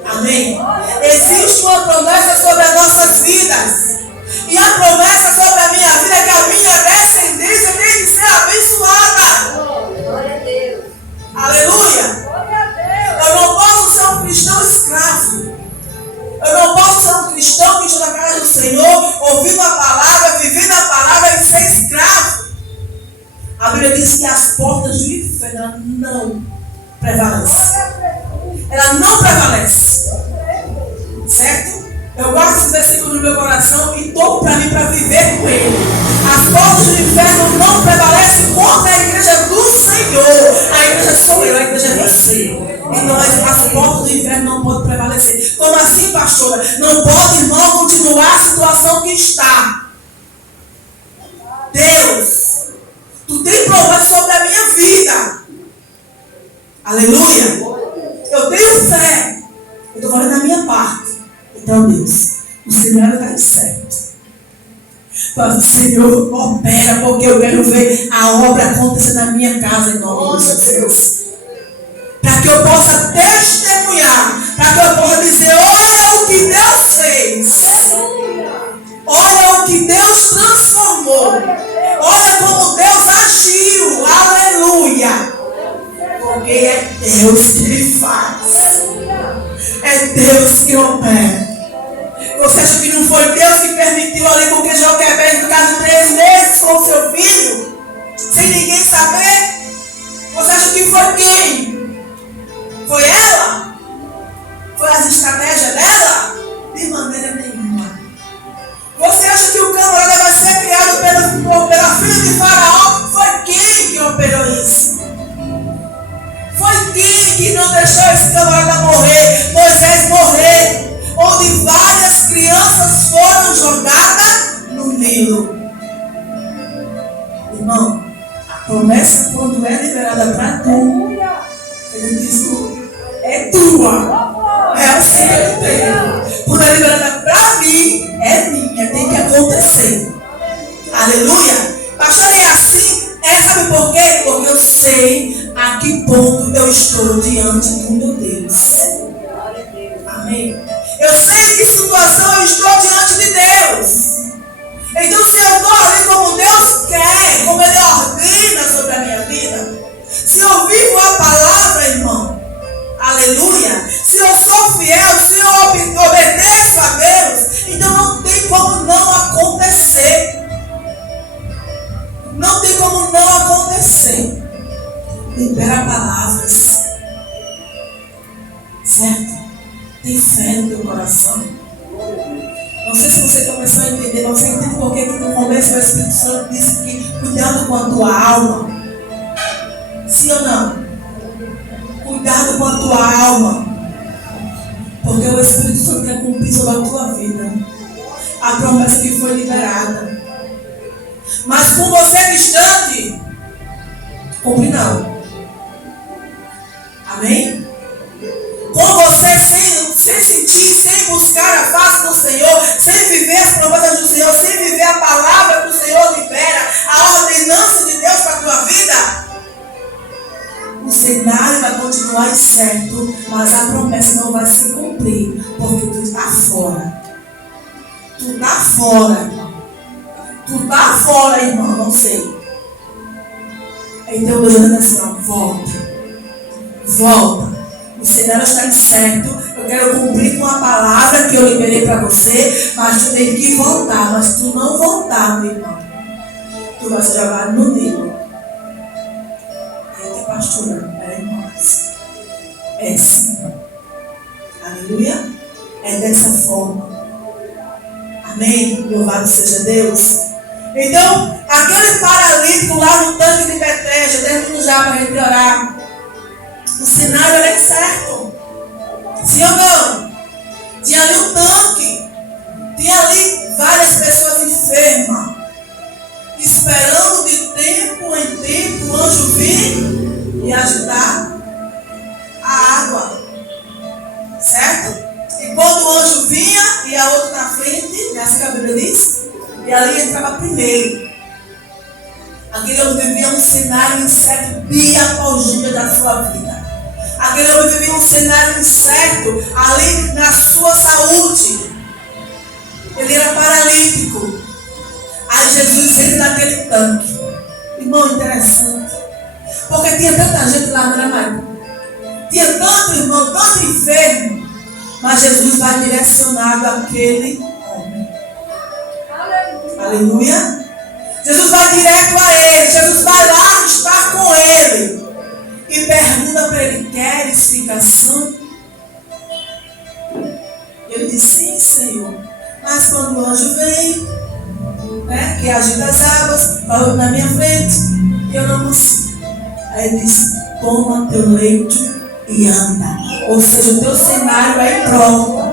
Amém? Existe uma promessa sobre as nossas vidas. E a promessa sobre a minha vida é que a minha descendência tem que ser abençoada. Glória a Deus. Aleluia. Glória a Deus. Eu não posso ser um cristão escravo. Eu não posso ser um cristão que está na casa do Senhor, ouvindo a palavra, vivendo a palavra e ser escravo. A Bíblia diz que as portas do inferno não prevalecem. Ela não prevalece. Certo? Eu guardo esse versículo no meu coração e tomo para mim para viver com ele. As portas do inferno não prevalecem contra a igreja do Senhor. A igreja sou eu, a igreja é você. Então as portas do inferno não podem prevalecer. Como assim, pastora? Não pode, irmão, continuar a situação que está. Deus, tu tem promessa sobre a minha vida. Aleluia. Eu tenho fé. Eu estou falando da minha parte. Então, Deus, o Senhor está certo. Mas o Senhor opera, porque eu quero ver a obra acontecer na minha casa, em nome de Jesus. Para que eu possa testemunhar, para que eu possa dizer: olha o que Deus fez, olha o que Deus transformou, olha como Deus agiu, aleluia. Porque é Deus que faz, é Deus que opera. Você acha que não foi Deus que permitiu ali com que Joquebed ficasse 3 meses com o seu filho, sem ninguém saber? Você acha que foi quem? Foi ela? Foi as estratégias dela? De maneira nenhuma. Você acha que o camarada vai ser criado pela filha de Faraó? Foi quem que operou isso? Foi quem que não deixou esse camarada morrer? Moisés morrer. Onde várias crianças foram jogadas no Nilo. Irmão, a promessa quando é liberada para tu, ele diz: é tua. É assim que ele tem. Quando é liberada para mim, é minha. Tem que acontecer. Aleluia. Pastor, é assim? Sabe por quê? Porque eu sei a que ponto eu estou diante do meu Deus. Amém. Eu sei em que situação eu estou diante de Deus. Então, se eu estou ali como Deus quer, como Ele ordena sobre a minha vida, se eu vivo a palavra, irmão, aleluia, se eu sou fiel, se eu obedeço a Deus, então não tem como não acontecer. Não tem como não acontecer. Libera palavras. Certo? Tem fé no teu coração. Não sei se você começou a entender. Você entende por que no começo o Espírito Santo disse que cuidado com a tua alma. Sim ou não? Cuidado com a tua alma. Porque o Espírito Santo quer cumprir sobre a tua vida a promessa que foi liberada. Mas com você distante, cumpre não. Amém? sem sentir, sem buscar a face do Senhor, sem viver as promessas do Senhor, sem viver a palavra que o Senhor libera, a ordenança de Deus para a tua vida, o cenário vai continuar incerto, mas a promessa não vai se cumprir, porque tu está fora. Tu está fora. Tu está fora, irmão, não sei. Então Deus está assim, volta. Volta. O cenário está incerto. Eu quero cumprir com a palavra que eu liberei para você, mas tu tem que voltar. Mas tu não voltar, meu irmão, tu vai ser jogado no Nilo. Eita, pastora, é irmãos. É assim. Aleluia. É dessa forma. Amém? Louvado seja Deus. Então, aquele paralítico lá no tanque de Betesda, termino já para a gente orar. O cenário era incerto. Sim ou não? Tinha ali um tanque. Tinha ali várias pessoas enfermas, esperando de tempo em tempo o anjo vir e agitar a água. Certo? E quando o anjo vinha, ia outro na frente, assim que a Bíblia diz, e ali entrava primeiro. Aquele homem vivia um cenário incerto dia após dia da sua vida. Aquele homem vivia um cenário incerto ali na sua saúde. Ele era paralítico. Aí Jesus entra naquele tanque. Irmão, interessante. Porque tinha tanta gente lá, não era mais? Tinha tanto irmão, tanto enfermo. Mas Jesus vai direcionado àquele homem. Aleluia. Jesus vai direto a ele. Jesus vai lá estar com ele. E pergunta para ele: queres ficar sã? Ele disse: sim, Senhor. Mas quando o anjo vem, né, que agita as águas, falou na minha frente, eu não consigo. Aí ele disse: toma teu leito e anda. Ou seja, o teu cenário é pronto.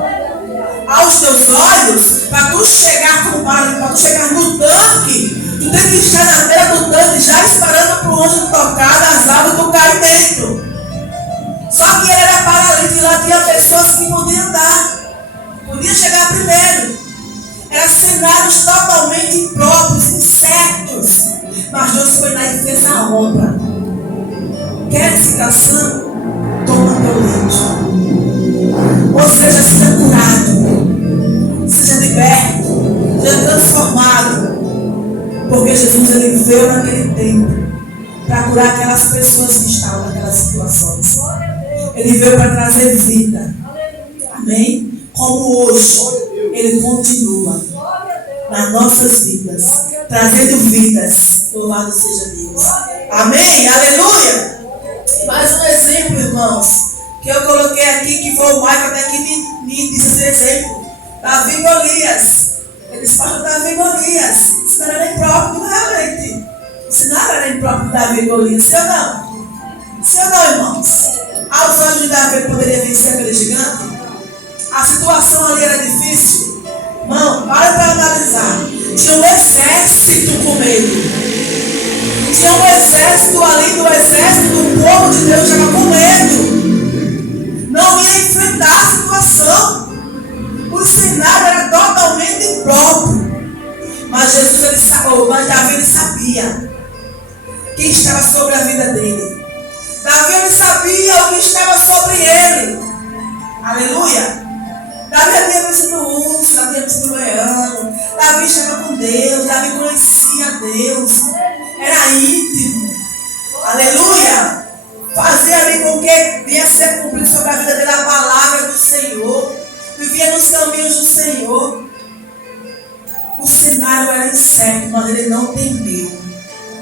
Aos teus olhos, para tu chegar no tanque, tu tem que estar na beira do tanque já esperando para o anjo tocar nas águas e tu cair dentro. Só que ele era paralítico e lá tinha pessoas que podiam andar, podiam chegar primeiro. Eram cenários totalmente impróprios, incertos. Mas Deus foi lá e fez a obra. Quer ficar sã? Toma teu leite. Ou seja, seja curado, seja liberto, seja transformado. Porque Jesus ele veio naquele tempo para curar aquelas pessoas que estavam naquelas situações. Ele veio para trazer vida. Amém? Como hoje ele continua nas nossas vidas, trazendo vidas. Louvado seja Deus. Amém? Aleluia! Mais um exemplo, irmãos, que eu coloquei aqui, que foi o Michael até que me disse esse exemplo. Davi e Golias. Ele disse: pastor, Davi e Golias. Isso não era nem próprio, realmente. Isso não era nem próprio de Davi e Golias. Sim ou não? Sim ou não, irmãos? Aos olhos de Davi ele poderia vencer aquele gigante? A situação ali era difícil. Irmão, para analisar. Tinha um exército com ele. Tinha um exército ali, do exército do povo de Deus estava com medo. Não ia enfrentar a situação. O cenário era totalmente impróprio. Mas Davi ele sabia quem estava sobre a vida dele. Davi ele sabia o que estava sobre ele. Aleluia. Davi havia vencido o urso, Davi havia vencido o leão. Davi estava com Deus, Davi conhecia Deus. Era íntimo. Aleluia. Fazia ali com que vinha ser cumprido sobre a vida dele a palavra do Senhor. Vivia nos caminhos do Senhor. O cenário era incerto, mas ele não temeu.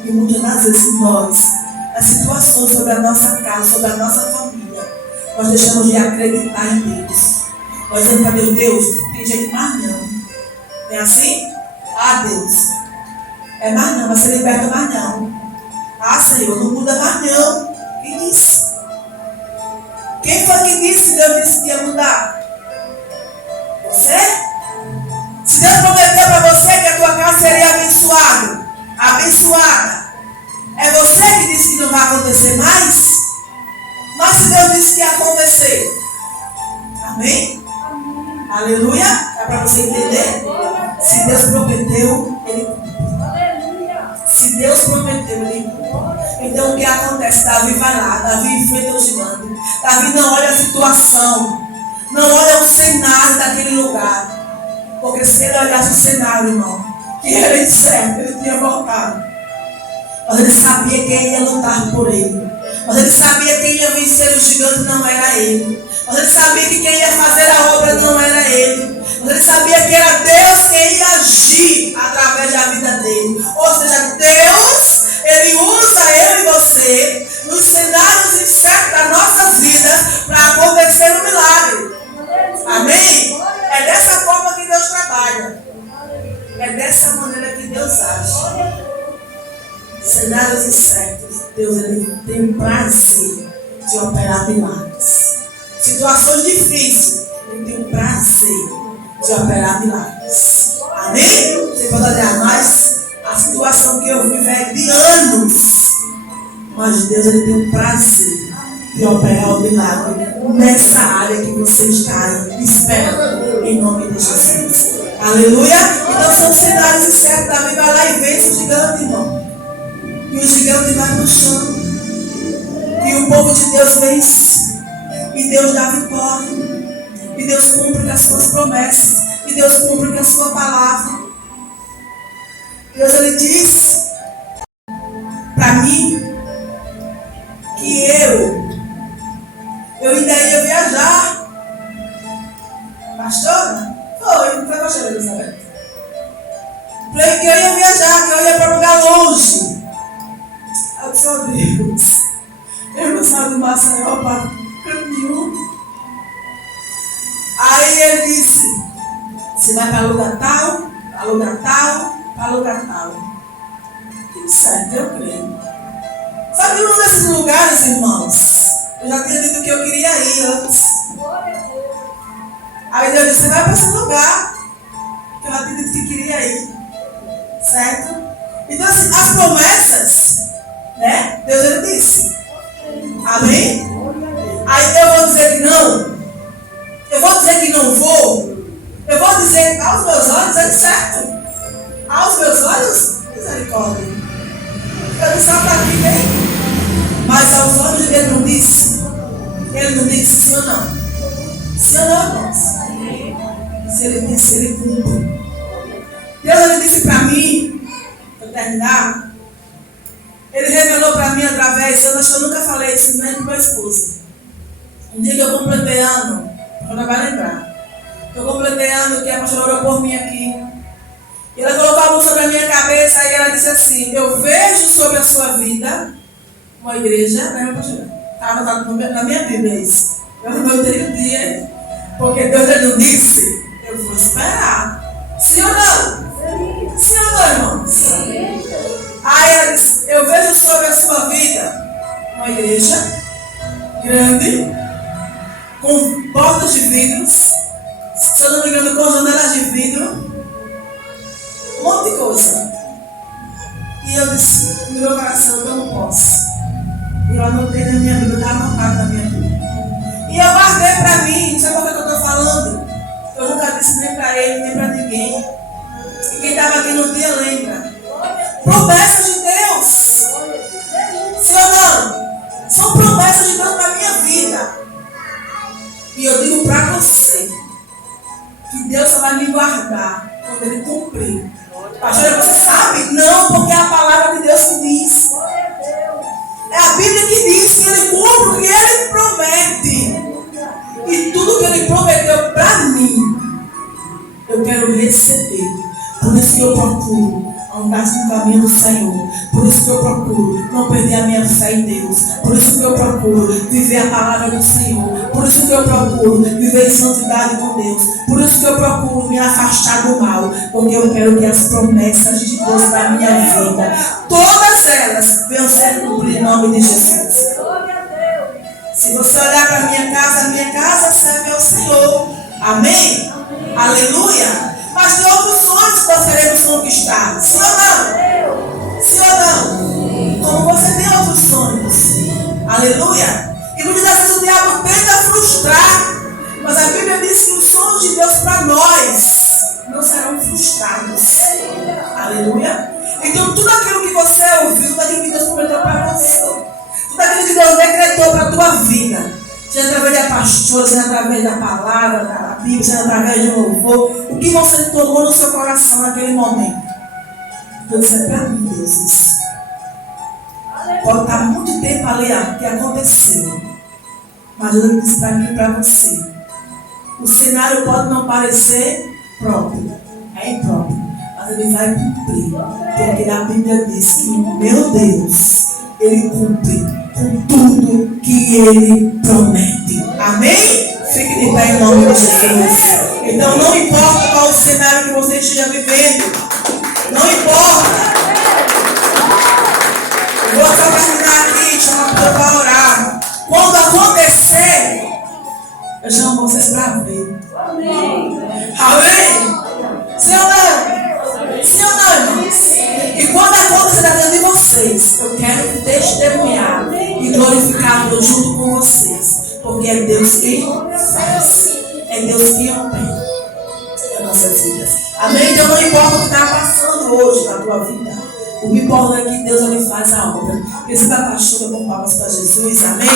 E muitas das vezes nós, as situações sobre a nossa casa, sobre a nossa família, nós deixamos de acreditar em Deus. Nós dizemos para Deus: Deus, tem jeito mais não. Não é assim? Ah, Deus, é mais não, vai ser liberta mais não. Ah, Senhor, não muda mais não. Quem disse? Quem foi que disse que Deus disse que ia mudar? Você? Se Deus prometeu para você que a tua casa seria abençoada, é você que disse que não vai acontecer mais? Mas se Deus disse que ia acontecer, amém? Aleluia. É para você entender? Se Deus prometeu, Ele cumpre. Se Deus prometeu, Ele cumpre. Então o que acontece? Davi vai lá, Davi enfrenta o gigante. Davi não olha a situação, não olha o cenário daquele lugar. Porque se ele olhasse o cenário, irmão, que era incerto, ele tinha voltado. Mas ele sabia quem ia lutar por ele. Mas ele sabia que quem ia vencer o gigante não era ele. Mas ele sabia que quem ia fazer a obra não era ele. Mas ele sabia que era Deus quem ia agir através da vida dele. Ou seja, Deus, Ele usa eu e você nos cenários incertos das nossas vidas para acontecer um milagre. Amém? É dessa forma que Deus trabalha. É dessa maneira que Deus age. Cenários incertos, Deus Ele tem prazer de operar milagres. Situações difíceis, Ele tem prazer de operar milagres. Amém? Você pode olhar mais? A situação que eu vivo é de anos. Mas Deus Ele tem prazer de operar o milagre nessa área que você está esperando. Em nome de Jesus. Aleluia? Então são cenários incertos. Davi vai lá e vence o gigante, irmão. E o gigante vai no chão. E o povo de Deus vence. E Deus dá vitória. E Deus cumpre com as suas promessas. E Deus cumpre com a sua palavra. Deus Ele diz para mim que eu ainda ia viajar. Pastora? Foi, não foi, pastora Elizabeth? Falei que eu ia viajar, que eu ia para um lugar longe. Eu disse, oh Deus, eu não saio do Maceió para caminho. Aí ele disse, você vai para lugar tal, para lugar tal, para lugar tal. Tudo certo, eu creio. Sabe um desses lugares, irmãos? Eu já tinha dito que eu queria ir antes. Aí Deus disse, você vai para esse lugar que eu já tinha dito que queria ir. Certo? Então assim, as promessas, né? Deus Ele disse. Amém? Aí eu vou dizer que não. Eu vou dizer que não vou. Eu vou dizer aos meus olhos, é certo. Aos meus olhos, misericórdia. Eu não sei para ninguém. Mas aos olhos de Deus não disse. Ele não disse sim ou não. Sim ou não, irmãos? Se Ele disse, Ele cumpre. Deus Ele disse para mim, para terminar, Ele revelou para mim através, eu acho que eu nunca falei isso nem para minha esposa. Um dia que eu completei ano, ela vai lembrar. Eu completei ano que a pastora orou por mim aqui. E ela colocou a mão sobre a minha cabeça e ela disse assim, eu vejo sobre a sua vida uma igreja, né, pastora? Está anotado na minha Bíblia isso. Eu não tenho dia, porque Deus Ele não disse, eu vou esperar. Sim ou não? Sim ou não, irmãos? Aí ela disse, eu vejo sobre a sua vida uma igreja grande, com portas de vidros, se eu não me engano, com janelas de vidro, um monte de coisa. E eu disse, no meu coração, eu não posso. E eu anotei na minha Bíblia, está anotado na minha Bíblia. E eu guardei para mim, não sei por que eu estou falando. Eu nunca disse nem para ele, nem para ninguém. E quem estava aqui no dia lembra. Promessas de Deus. Sim ou não? São promessas de Deus para minha vida. E eu digo para você que Deus só vai me guardar quando Ele cumprir. Pastor, você sabe? Não, porque é a palavra de Deus que diz. É a Bíblia que diz que Ele cumpre o que Ele promete. E tudo que Ele prometeu para mim, eu quero receber. Por isso que eu procuro andar no caminho do Senhor. Por isso que eu procuro não perder a minha fé em Deus. Por isso que eu procuro viver a palavra do Senhor. Por isso que eu procuro viver em santidade com Deus. Por isso que eu procuro me afastar do mal. Porque eu quero que as promessas de Deus para a minha vida, todas elas, venham ser cumpridas em nome de Jesus. Se você olhar para a minha casa serve ao Senhor. Amém? Aleluia. Mas tem outros sonhos que nós queremos conquistar. Sim ou não? Sim ou não? Como você tem outros sonhos. Aleluia. E muitas vezes o diabo tenta frustrar. Mas a Bíblia diz que os sonhos de Deus para Aleluia. Então tudo aquilo que você ouviu, tudo aquilo que Deus prometeu para você, tudo aquilo que Deus decretou para a tua vida, seja através da pastora, seja através da palavra, da Bíblia, seja através de um louvor, o que você tomou no seu coração naquele momento. Deus é para mim, Deus, isso. Pode estar muito tempo ali que aconteceu, mas Deus disse para mim e para você. O cenário pode não parecer próprio, é impróprio, mas ele vai cumprir, porque a Bíblia diz que meu Deus, ele cumpre com tudo que ele promete. Amém? Fique de pé em nome de Jesus. Então não importa qual o cenário que você esteja vivendo, não importa. Eu vou só terminar aqui, chamar para orar. Quando acontecer, eu chamo vocês para ver. Amém? Sim ou não? Sim ou não, irmãos? E quando acontecer na vida de vocês, eu quero testemunhar e glorificar Deus junto com vocês. Porque é Deus quem faz. É Deus quem opera as nossas vidas. Amém? Então não importa o que está passando hoje na tua vida. O que importa é que Deus ele faz a obra. Receba a pastora com palmas para Jesus. Amém?